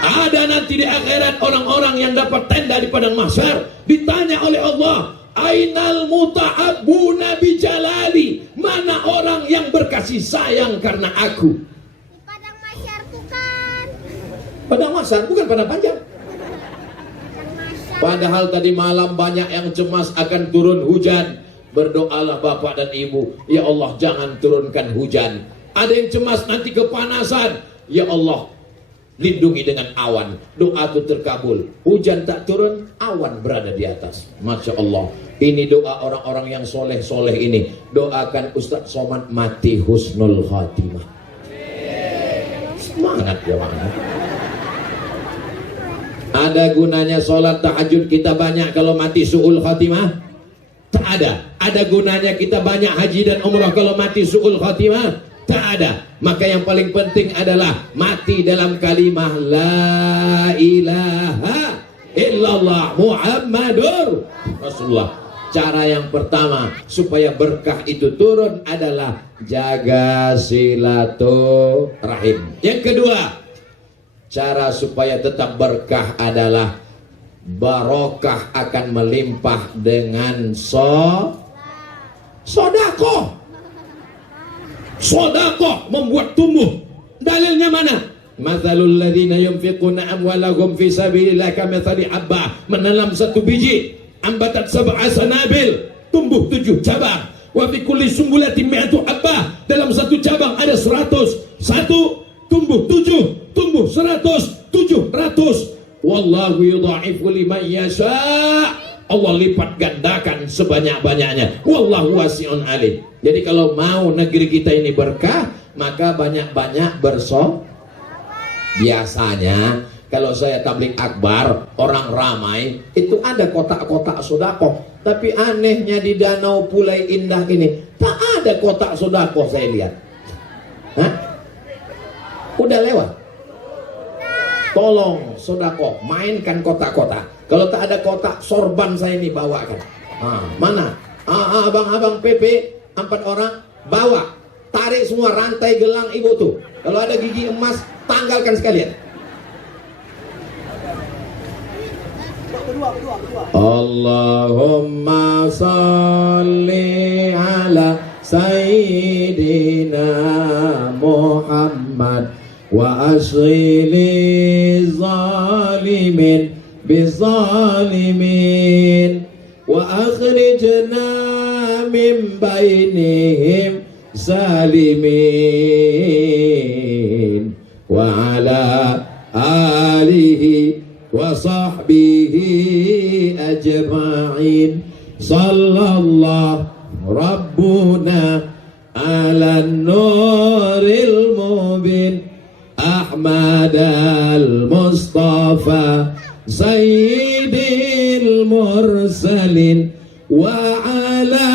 Ada nanti di akhirat orang-orang yang dapat tenda di padang mahsyar, ditanya oleh Allah, ainal muta'abbuna bi jalali, mana orang yang berkasih sayang karena aku? Di padang mahsyar bukan. Padang mahsyar bukan padang panjang. Padang mahsyar. Padahal tadi malam banyak yang cemas akan turun hujan. Berdoalah bapak dan ibu, ya Allah jangan turunkan hujan. Ada yang cemas nanti kepanasan, ya Allah lindungi dengan awan. Doa itu terkabul. Hujan tak turun, awan berada di atas. Masya Allah. Ini doa orang-orang yang soleh-soleh ini. Doakan Ustadz Somad mati husnul khatimah. Semangat ya Pak. Ada gunanya sholat tahajud kita banyak kalau mati su'ul khatimah? Tak ada. Ada gunanya kita banyak haji dan umrah kalau mati su'ul khatimah? Tak ada. Maka yang paling penting adalah mati dalam kalimah la ilaha illallah Muhammadur Rasulullah. Cara yang pertama supaya berkah itu turun adalah jaga silaturahim. Yang kedua, cara supaya tetap berkah adalah barokah akan melimpah dengan sodakoh. Sodakoh membuat tumbuh. Dalilnya mana? Mathalul ladzina yunfiquna amwalahum fi sabilillah kamitsali habba, menanam satu biji, ambatat sab'a sanabil, tumbuh 7 cabang. Wa fi kulli sumbulatin mi'atu habba, dalam satu cabang ada 100. Satu tumbuh 7, tumbuh 100, 700. Wallahu yudha'ifu liman yasha'. Allah lipat gandakan sebanyak-banyaknya. Wallahu wasi'un alim. Jadi kalau mau negeri kita ini berkah, maka banyak-banyak biasanya kalau saya tabligh akbar, orang ramai, itu ada kotak-kotak sedekah. Tapi anehnya di Danau Pulai Indah ini tak ada kotak sedekah saya lihat. Hah? Udah lewat. Tolong sedekah, mainkan kotak-kotak. Kalau tak ada kotak, sorban saya ini bawakan. Mana? Abang-abang PP 4 orang bawa. Tarik semua rantai gelang ibu tuh. Kalau ada gigi emas, tanggalkan sekalian. Allahumma salli ala Sayyidina Muhammad wa asghili zalimin bizalimin wa akhrijna min bainihim salimin wa ala alihi wa sahbihi ajma'in. Sallallahu rabbuna ala nuril mubin Ahmad al-Mustafa Sayyidil mursalin wa ala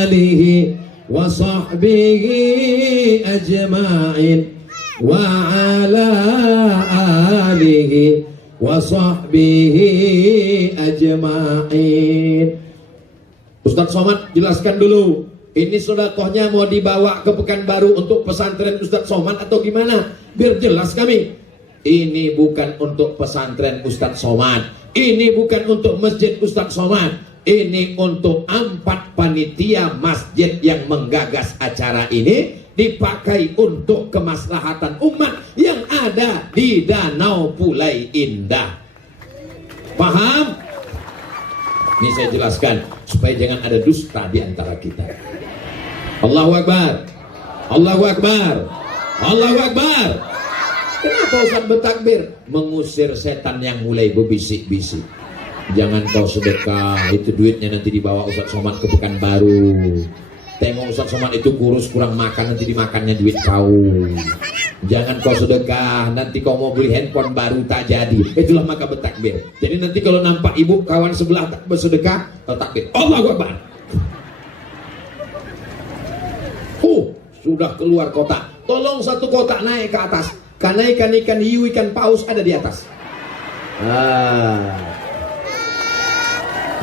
alihi wa sahbihi ajma'in wa ala alihi wa sahbihi ajma'in. Ustadz Somad jelaskan dulu, ini sedekahnya mau dibawa ke Pekanbaru untuk pesantren Ustadz Somad atau gimana? Biar jelas kami. Ini bukan untuk pesantren Ustadz Somad, ini bukan untuk masjid Ustadz Somad, ini untuk 4 panitia masjid yang menggagas acara ini, dipakai untuk kemaslahatan umat yang ada di Danau Pulai Indah. Paham? Ini saya jelaskan supaya jangan ada dusta di antara kita. Allahu Akbar, Allahu Akbar, Allahu Akbar. Kenapa Ustaz bertakbir? Mengusir setan yang mulai berbisik-bisik. Jangan kau sedekah, itu duitnya nanti dibawa Ustaz Somad ke Pekanbaru. Tengok Ustaz Somad itu kurus, kurang makan, nanti dimakannya duit kau. Jangan kau sedekah, nanti kau mau beli handphone baru tak jadi. Itulah maka bertakbir. Jadi nanti kalau nampak ibu kawan sebelah tak bersedekah, bertakbir. Allahu Akbar. Sudah keluar kotak. Tolong satu kotak naik ke atas. Karena ikan-ikan hiu, ikan paus ada di atas.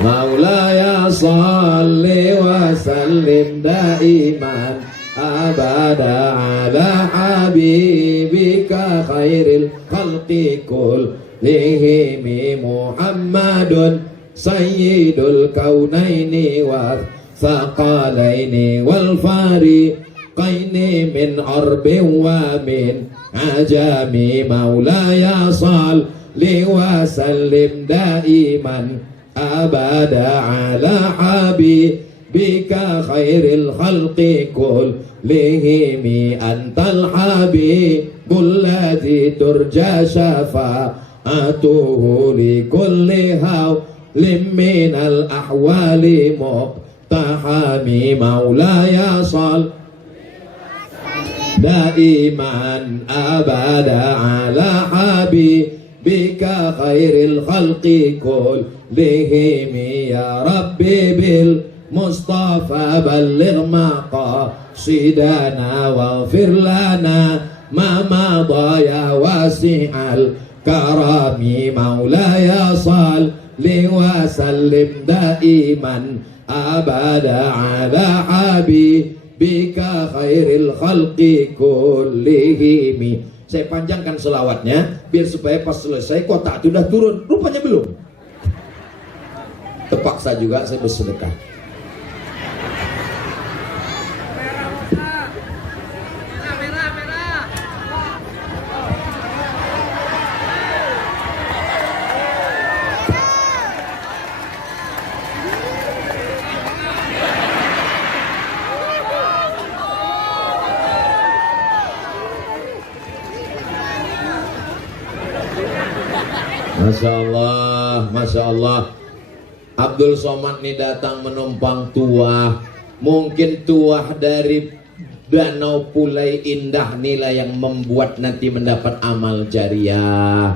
Maulaya salli wa sallim daiman abada ala habibika khairil khalqi kullihim Muhammadun sayyidul kaunaini wa thaqalaini wal fariqaini min arbin wa min ajami. Maulaya salli li wa sallim daiman abada ala habibika khairil khalqi kullihim antal habibul ladzi turja syafa'atuhu li kulli hawlim minal ahwali muqtahami maulaya sal daiman abada ala habibika khairil khalqi kullihim ya rabbi bil mustafa balligh maqasidana waghfir lana ma madha ya wasi'al karami maulaya salli wa sallim daiman abada ala habibika khairil khalqi kullihim. Saya panjangkan selawatnya biar supaya pas selesai kotak itu udah turun. Rupanya belum. Terpaksa juga saya bersedekah. Masya Allah, Masya Allah. Abdul Somad nih datang menumpang tuah. Mungkin tuah dari Danau Pulai Indah nilai yang membuat nanti mendapat amal jariah.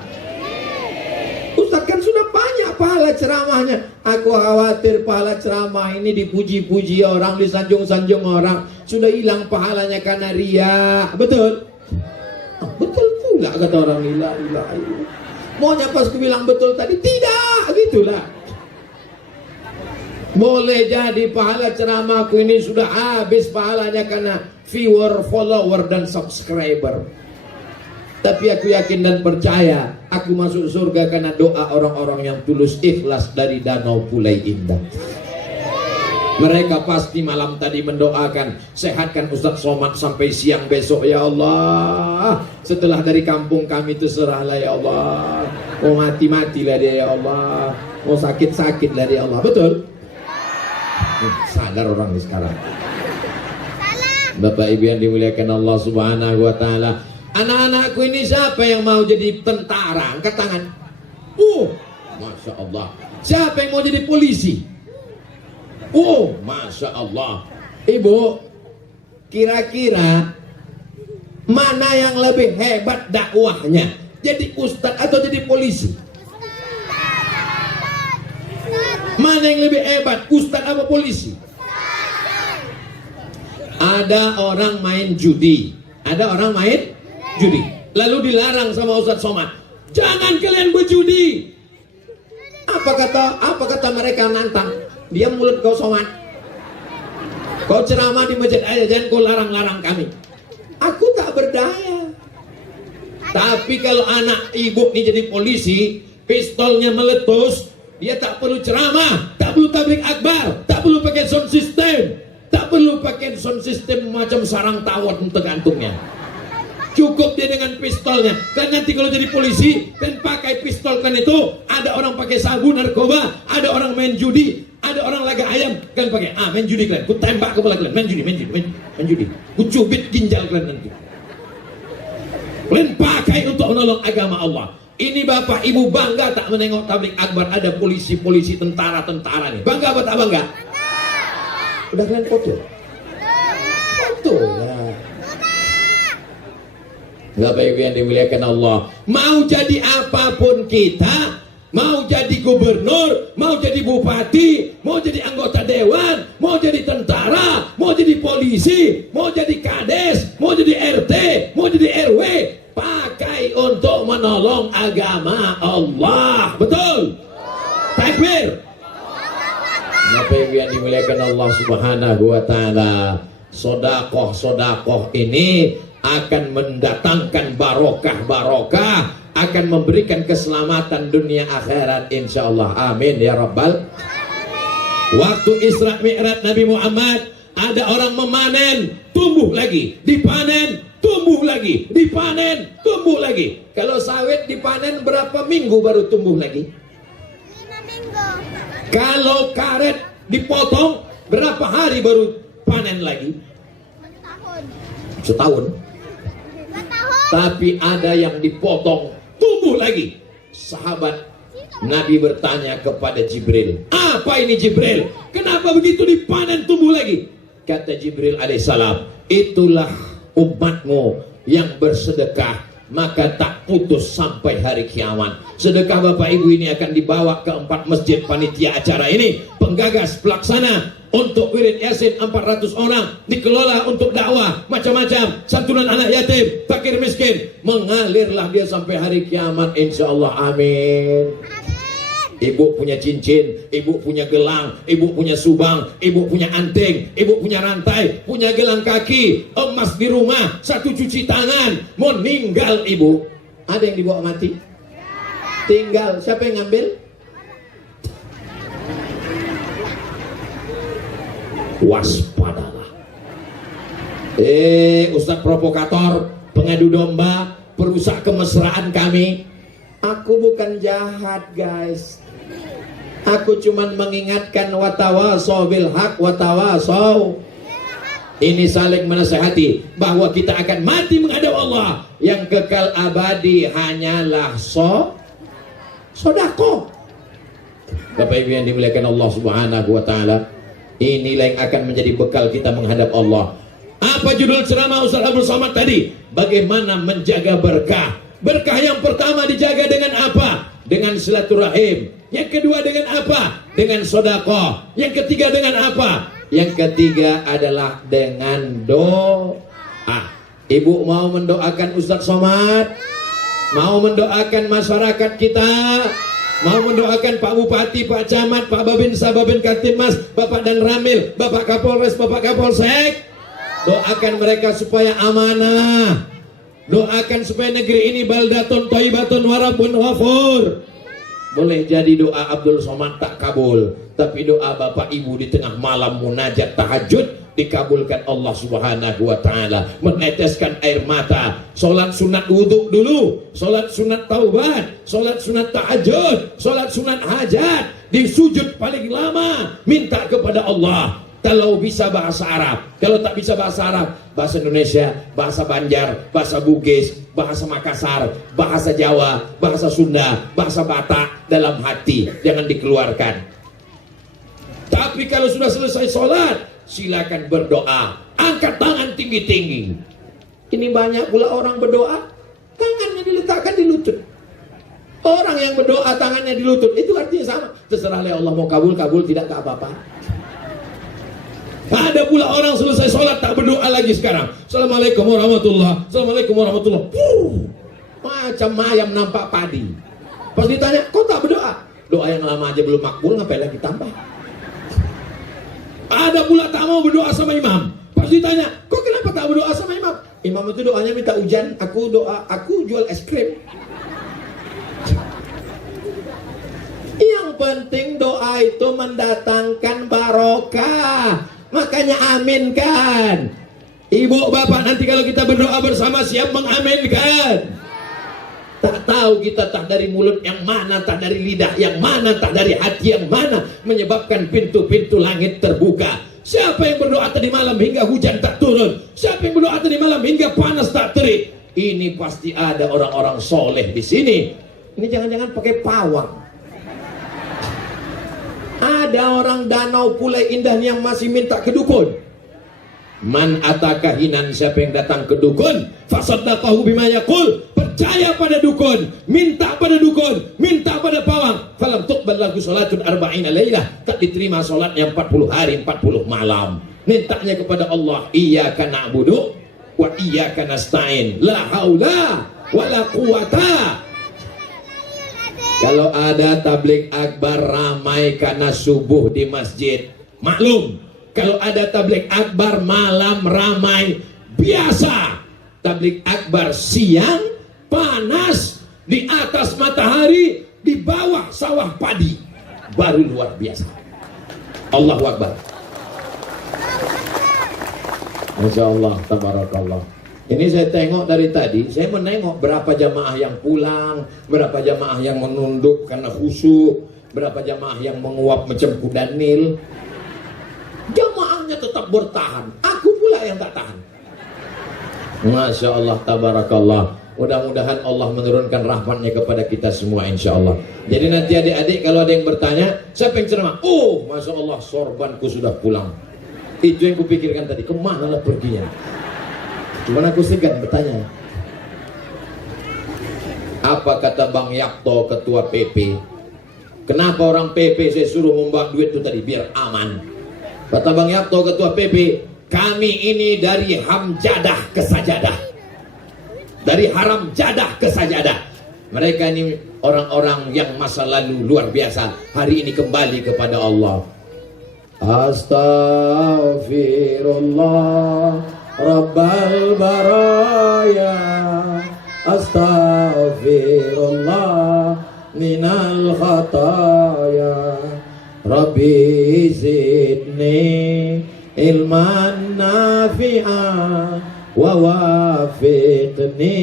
Ustaz kan sudah banyak pahala ceramahnya. Aku khawatir pahala ceramah ini dipuji-puji orang, disanjung-sanjung orang, sudah hilang pahalanya karena riya. Betul? Betul pula kata orang ilah. Maunya pas aku bilang betul tadi, tidak, gitulah. Boleh jadi pahala ceramahku ini sudah habis pahalanya karena viewer, follower, dan subscriber. Tapi aku yakin dan percaya aku masuk surga karena doa orang-orang yang tulus ikhlas dari Danau Pulai Indah. Mereka pasti malam tadi mendoakan, sehatkan Ustaz Somad sampai siang besok ya Allah. Setelah dari kampung kami terserahlah ya Allah. Mau mati-matilah dia ya Allah. Mau sakit-sakitlah dia ya Allah. Betul? Sadar orang ini sekarang. Bapak Ibu yang dimuliakan Allah Subhanahu wa taala. Anak-anakku ini siapa yang mau jadi tentara? Angkat tangan. Masya Allah. Siapa yang mau jadi polisi? Masya Allah. Ibu, kira-kira mana yang lebih hebat dakwahnya? Jadi ustadz atau jadi polisi? Mana yang lebih hebat, ustadz apa polisi? Ada orang main judi. Lalu dilarang sama Ustaz Somad, jangan kalian berjudi. Apa kata mereka nantang? Dia mulut kau Somad. Kau ceramah di masjid aja, jangan kau larang-larang kami. Aku tak berdaya. Tapi kalau anak ibu ini jadi polisi, pistolnya meletus, dia tak perlu ceramah, tak perlu tablik akbar, tak perlu pakai sound system, tak perlu pakai sound system macam sarang tawon untuk gantungnya. Cukup dia dengan pistolnya. Dan nanti kalau jadi polisi dan pakai pistol kan itu, ada orang pakai sabu narkoba, ada orang main judi, ada orang laga ayam, kan pakai main judi kalian, ku tembak kepala kalian, main judi, ku cubit ginjal kalian nanti. Kalian pakai untuk menolong agama Allah. Ini bapak ibu bangga tak menengok tablik akbar ada polisi-polisi, tentara-tentara nih. Bangga apa tak bangga? Udah kalian foto? Foto ya. Bapak Ibu yang dimuliakan Allah, mau jadi apapun kita, mau jadi gubernur, mau jadi bupati, mau jadi anggota dewan, mau jadi tentara, mau jadi polisi, mau jadi kades, mau jadi RT, mau jadi RW, pakai untuk menolong agama Allah. Betul? Takbir. Bapak Ibu yang dimuliakan Allah Subhanahu wa taala, sedekah ini akan mendatangkan barokah, akan memberikan keselamatan dunia akhirat insyaallah. Amin ya rabbal. Waktu Isra Mi'raj Nabi Muhammad, ada orang memanen, tumbuh lagi, dipanen, tumbuh tumbuh lagi, dipanen, tumbuh lagi. Kalau sawit dipanen berapa minggu baru tumbuh lagi? 5 minggu. Kalau karet dipotong berapa hari baru panen lagi? 1 tahun. Setahun. 2 tahun. Tapi ada yang dipotong tumbuh lagi. Sahabat Nabi bertanya kepada Jibril, apa ini Jibril? Kenapa begitu dipanen tumbuh lagi? Kata Jibril alaihissalam, itulah umatmu yang bersedekah, maka tak putus sampai hari kiamat. Sedekah Bapak Ibu ini akan dibawa ke 4 masjid panitia acara ini, penggagas, pelaksana, untuk wirid yasin 400 orang, dikelola untuk dakwah macam-macam, santunan anak yatim, fakir miskin, mengalirlah dia sampai hari kiamat insyaallah. Amin. Ibu punya cincin, ibu punya gelang, ibu punya subang, ibu punya anting, ibu punya rantai, punya gelang kaki, emas di rumah, 1 cuci tangan, mau meninggal ibu. Ada yang dibawa mati? Tinggal, siapa yang ngambil? Waspadalah. Ustadz provokator, pengadu domba, perusak kemesraan kami. Aku bukan jahat guys. Aku cuman mengingatkan watawasaw bil haq watawasaw. Ini saling menasehati bahwa kita akan mati menghadap Allah. Yang kekal abadi hanyalah sodako. Bapak Ibu yang dimuliakan Allah Subhanahu wa taala, inilah yang akan menjadi bekal kita menghadap Allah. Apa judul ceramah Ustaz Abdul Somad tadi? Bagaimana menjaga berkah. Berkah yang pertama dijaga dengan apa? Dengan silaturahim. Yang kedua dengan apa? Dengan sedekah. Yang ketiga dengan apa? Yang ketiga adalah dengan doa. Ibu mau mendoakan Ustaz Somad? Mau mendoakan masyarakat kita? Mau mendoakan Pak Bupati, Pak Camat, Pak Babinsa, Babin Kaptimas, Bapak Dan Ramil, Bapak Kapolres, Bapak Kapolsek? Doakan mereka supaya amanah. Doakan supaya negeri ini baldatun thayyibatun warabun ghafur. Boleh jadi doa Abdul Somad tak kabul, tapi doa Bapak Ibu di tengah malam munajat tahajud dikabulkan Allah Subhanahu wa taala. Meneteskan air mata, salat sunat wudhu dulu, salat sunat taubat, salat sunat tahajud, salat sunat hajat, di sujud paling lama minta kepada Allah. Kalau bisa bahasa Arab, kalau tak bisa bahasa Arab, bahasa Indonesia, bahasa Banjar, bahasa Bugis, bahasa Makassar, bahasa Jawa, bahasa Sunda, bahasa Batak dalam hati, jangan dikeluarkan. Tapi kalau sudah selesai sholat, silakan berdoa, angkat tangan tinggi-tinggi. Ini banyak pula orang berdoa, tangannya diletakkan di lutut. Orang yang berdoa tangannya di lutut, itu artinya sama. Terserah Allah mau kabul, tidak apa-apa. Ada pula orang selesai sholat tak berdoa lagi sekarang. Assalamualaikum warahmatullah. Assalamualaikum warahmatullah. Macam ayam nampak padi. Pas ditanya, kok tak berdoa? Doa yang lama aja belum makbul, ngapain lagi tambah? Ada pula tak mau berdoa sama imam. Pas ditanya, kok kenapa tak berdoa sama imam? Imam itu doanya minta hujan, aku jual es krim. Yang penting doa itu mendatangkan barokah. Makanya aminkan. Ibu bapak nanti kalau kita berdoa bersama siap mengaminkan. Tak tahu kita tak dari mulut yang mana, tak dari lidah yang mana, tak dari hati yang mana, menyebabkan pintu-pintu langit terbuka. Siapa yang berdoa tadi malam hingga hujan tak turun? Siapa yang berdoa tadi malam hingga panas tak terik? Ini pasti ada orang-orang soleh di sini. Ini jangan-jangan pakai pawang. Ada orang Danau Pulai Indah yang masih minta ke dukun. Man atakahinan, siapa yang datang ke dukun, fasaddaqahu bima yaqul, percaya pada dukun, minta pada dukun, minta pada pawang, falam tuqbal lahu salatun arba'ina lailah, tak diterima salatnya 40 hari 40 malam. Mintanya kepada Allah, iyyaka na'budu wa iyyaka nasta'in, la haula wala quwata. Kalau ada tabligh akbar ramai karena subuh di masjid, maklum. Kalau ada tabligh akbar malam ramai biasa. Tabligh akbar siang panas di atas matahari di bawah sawah padi baru luar biasa. Allahu Akbar. Masya Allah, tabarakallah. Ini saya tengok dari tadi, saya menengok berapa jamaah yang pulang, berapa jamaah yang menunduk karena khusyuk, berapa jamaah yang menguap macam kuda Nil. Jamaahnya tetap bertahan, aku pula yang tak tahan. Masya Allah, tabarakallah. Mudah-mudahan Allah menurunkan rahmatnya kepada kita semua, insya Allah. Jadi nanti adik-adik kalau ada yang bertanya, siapa yang ceramah? Oh, Masya Allah, sorbanku sudah pulang. Itu yang kupikirkan tadi, kemana lah perginya? Cuman aku segan bertanya. Apa kata Bang Yakto, ketua PP? Kenapa orang PP saya suruh membawa duit itu tadi? Biar aman. Kata Bang Yakto, ketua PP, kami ini dari hamjadah ke sajadah. Dari haram jadah ke sajadah. Mereka ini orang-orang yang masa lalu luar biasa, hari ini kembali kepada Allah. Astaghfirullah Rabbal baraya, astaghfirullah minal khataya, Rabbi zidni ilman nafi'an wa wafiqni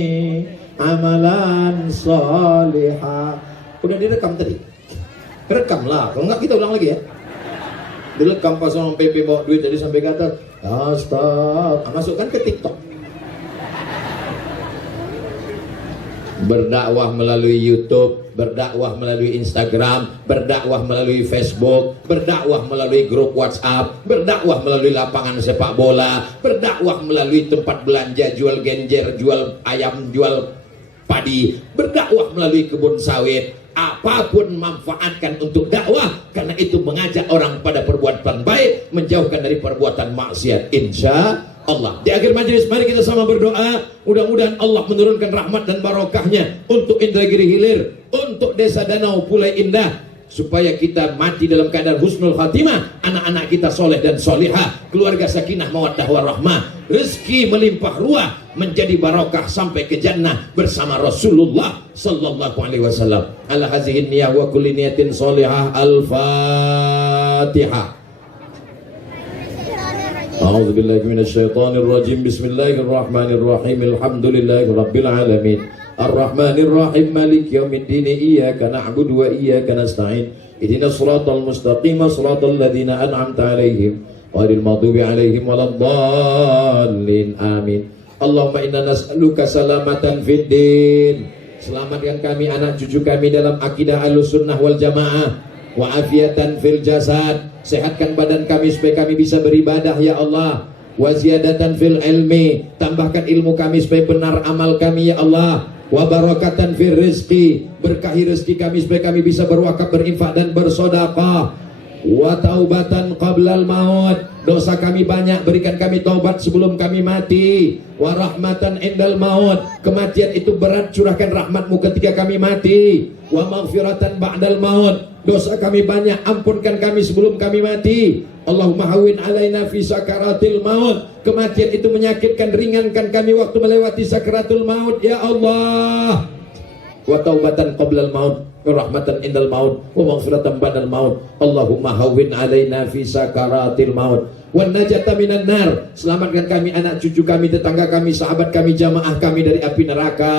amalan salihah. Udah direkam tadi? Rekam lah, kalau enggak kita ulang lagi ya. Direkam pas orang PP bawa duit tadi sampai kata astaga, masukkan ke TikTok. Berdakwah melalui YouTube, berdakwah melalui Instagram, berdakwah melalui Facebook, berdakwah melalui grup WhatsApp, berdakwah melalui lapangan sepak bola, berdakwah melalui tempat belanja, jual genjer, jual ayam, jual padi, berdakwah melalui kebun sawit. Apapun manfaatkan untuk dakwah, karena itu mengajak orang pada perbuatan baik, menjauhkan dari perbuatan maksiat, insya Allah. Di akhir majelis mari kita sama berdoa, mudah-mudahan Allah menurunkan rahmat dan barokahnya untuk Indragiri Hilir, untuk desa Danau Pulai Indah, supaya kita mati dalam keadaan husnul khatimah, anak-anak kita soleh dan solihah, keluarga sakinah mawaddah warahmah, rezeki melimpah ruah, menjadi barokah sampai ke jannah bersama Rasulullah sallallahu alaihi wasallam. Ala hazihin niyah wa kulli niyatin solihah. Al-Fatihah. A'udzu billahi minasyaitonir rajim. Bismillahirrahmanirrahim. Alhamdulillahi rabbil alamin. Ar-Rahmanir Rahim, Maliki yaumiddin. Iyyaka na'budu wa iyyaka nasta'in. Ihdinas shiratal mustaqim, shiratal ladzina an'amta 'alaihim ghairil maghdubi 'alaihim waladdallin. Amin. Allahumma inna nas'aluka salamatan fid din. Selamatkan kami, anak cucu kami dalam akidah Ahlussunnah wal Jamaah. Wa afiatan fil jasad. Sehatkan badan kami supaya kami bisa beribadah ya Allah. Wa ziyadatan fil ilmi. Tambahkan ilmu kami supaya benar amal kami ya Allah. Wa barakatan fil rizqi. Berkahi rezeki kami supaya kami bisa berwakaf, berinfak dan bersedekah. Wa taubatan qablal maut. Dosa kami banyak, berikan kami taubat sebelum kami mati. Wa rahmatan indal maut. Kematian itu berat, curahkan rahmatmu ketika kami mati. Wa maghfiratan ba'dal maut. Dosa kami banyak, ampunkan kami sebelum kami mati. Allahumma hawwin alaina fi sakaratil maut. Kematian itu menyakitkan, ringankan kami waktu melewati sakaratul maut ya Allah. Wa taubatan qablal maut, rahmatan indal maut, wa maghfiratan ba'dal maut. Allahumma hawwin alaina fi sakaratil maut wan najata minan nar. Selamatkan kami, anak cucu kami, tetangga kami, sahabat kami, jamaah kami dari api neraka.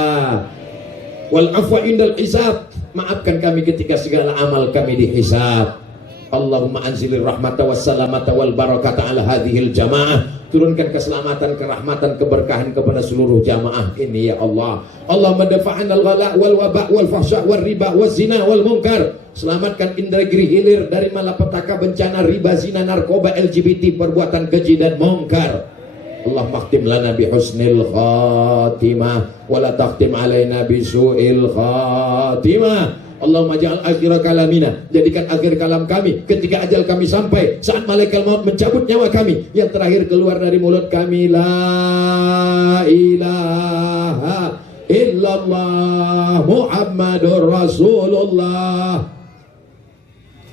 Wal afwa indal hisab. Maafkan kami ketika segala amal kami dihisab. Allahumma anzilir rahmata wassalamata wal barakata ala hadhil jamaah. Turunkan keselamatan, kerahmatan, keberkahan kepada seluruh jamaah ini ya Allah. Allahumma dafa'anal ghala wal waba wal fahsya wal riba wal zina wal munkar. Selamatkan Indragiri Hilir dari malapetaka, bencana, riba, zina, narkoba, LGBT, perbuatan keji dan munkar. Allah makhtim lana bi husnil khatimah wa la takhtim alaina bi su'il khatimah. Allahumma ja'al akhir kalamina, jadikan akhir kalam kami ketika ajal kami sampai, saat malaikat maut mencabut nyawa kami, yang terakhir keluar dari mulut kami la ilaha illallah Muhammadur Rasulullah.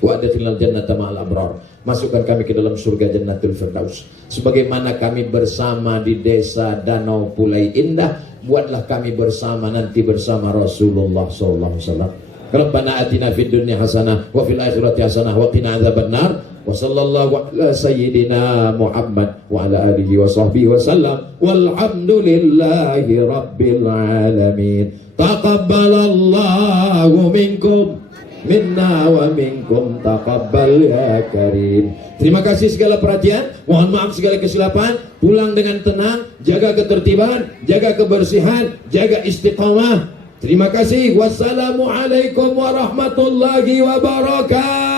Wa adkhilnal jannata ma'al abrar. Masukkan kami ke dalam surga Jannatul Firdaus. Sebagaimana kami bersama di desa Danau Pulai Indah, buatlah kami bersama nanti bersama Rasulullah sallallahu alaihi wasallam. Rabbana atina fid dunya hasanah wa fil akhirati hasanah wa qina adzabannar. wa sallallahu ala sayyidina Muhammad wa ala alihi wa sahbihi wasallam walhamdulillahi rabbil alamin. Taqabbalallahu minkum minna wa minkum taqabbal ya karim. Terima kasih segala perhatian, mohon maaf segala kesilapan. Pulang dengan tenang, jaga ketertiban, jaga kebersihan, jaga istiqamah. Terima kasih. Wassalamualaikum warahmatullahi wabarakatuh.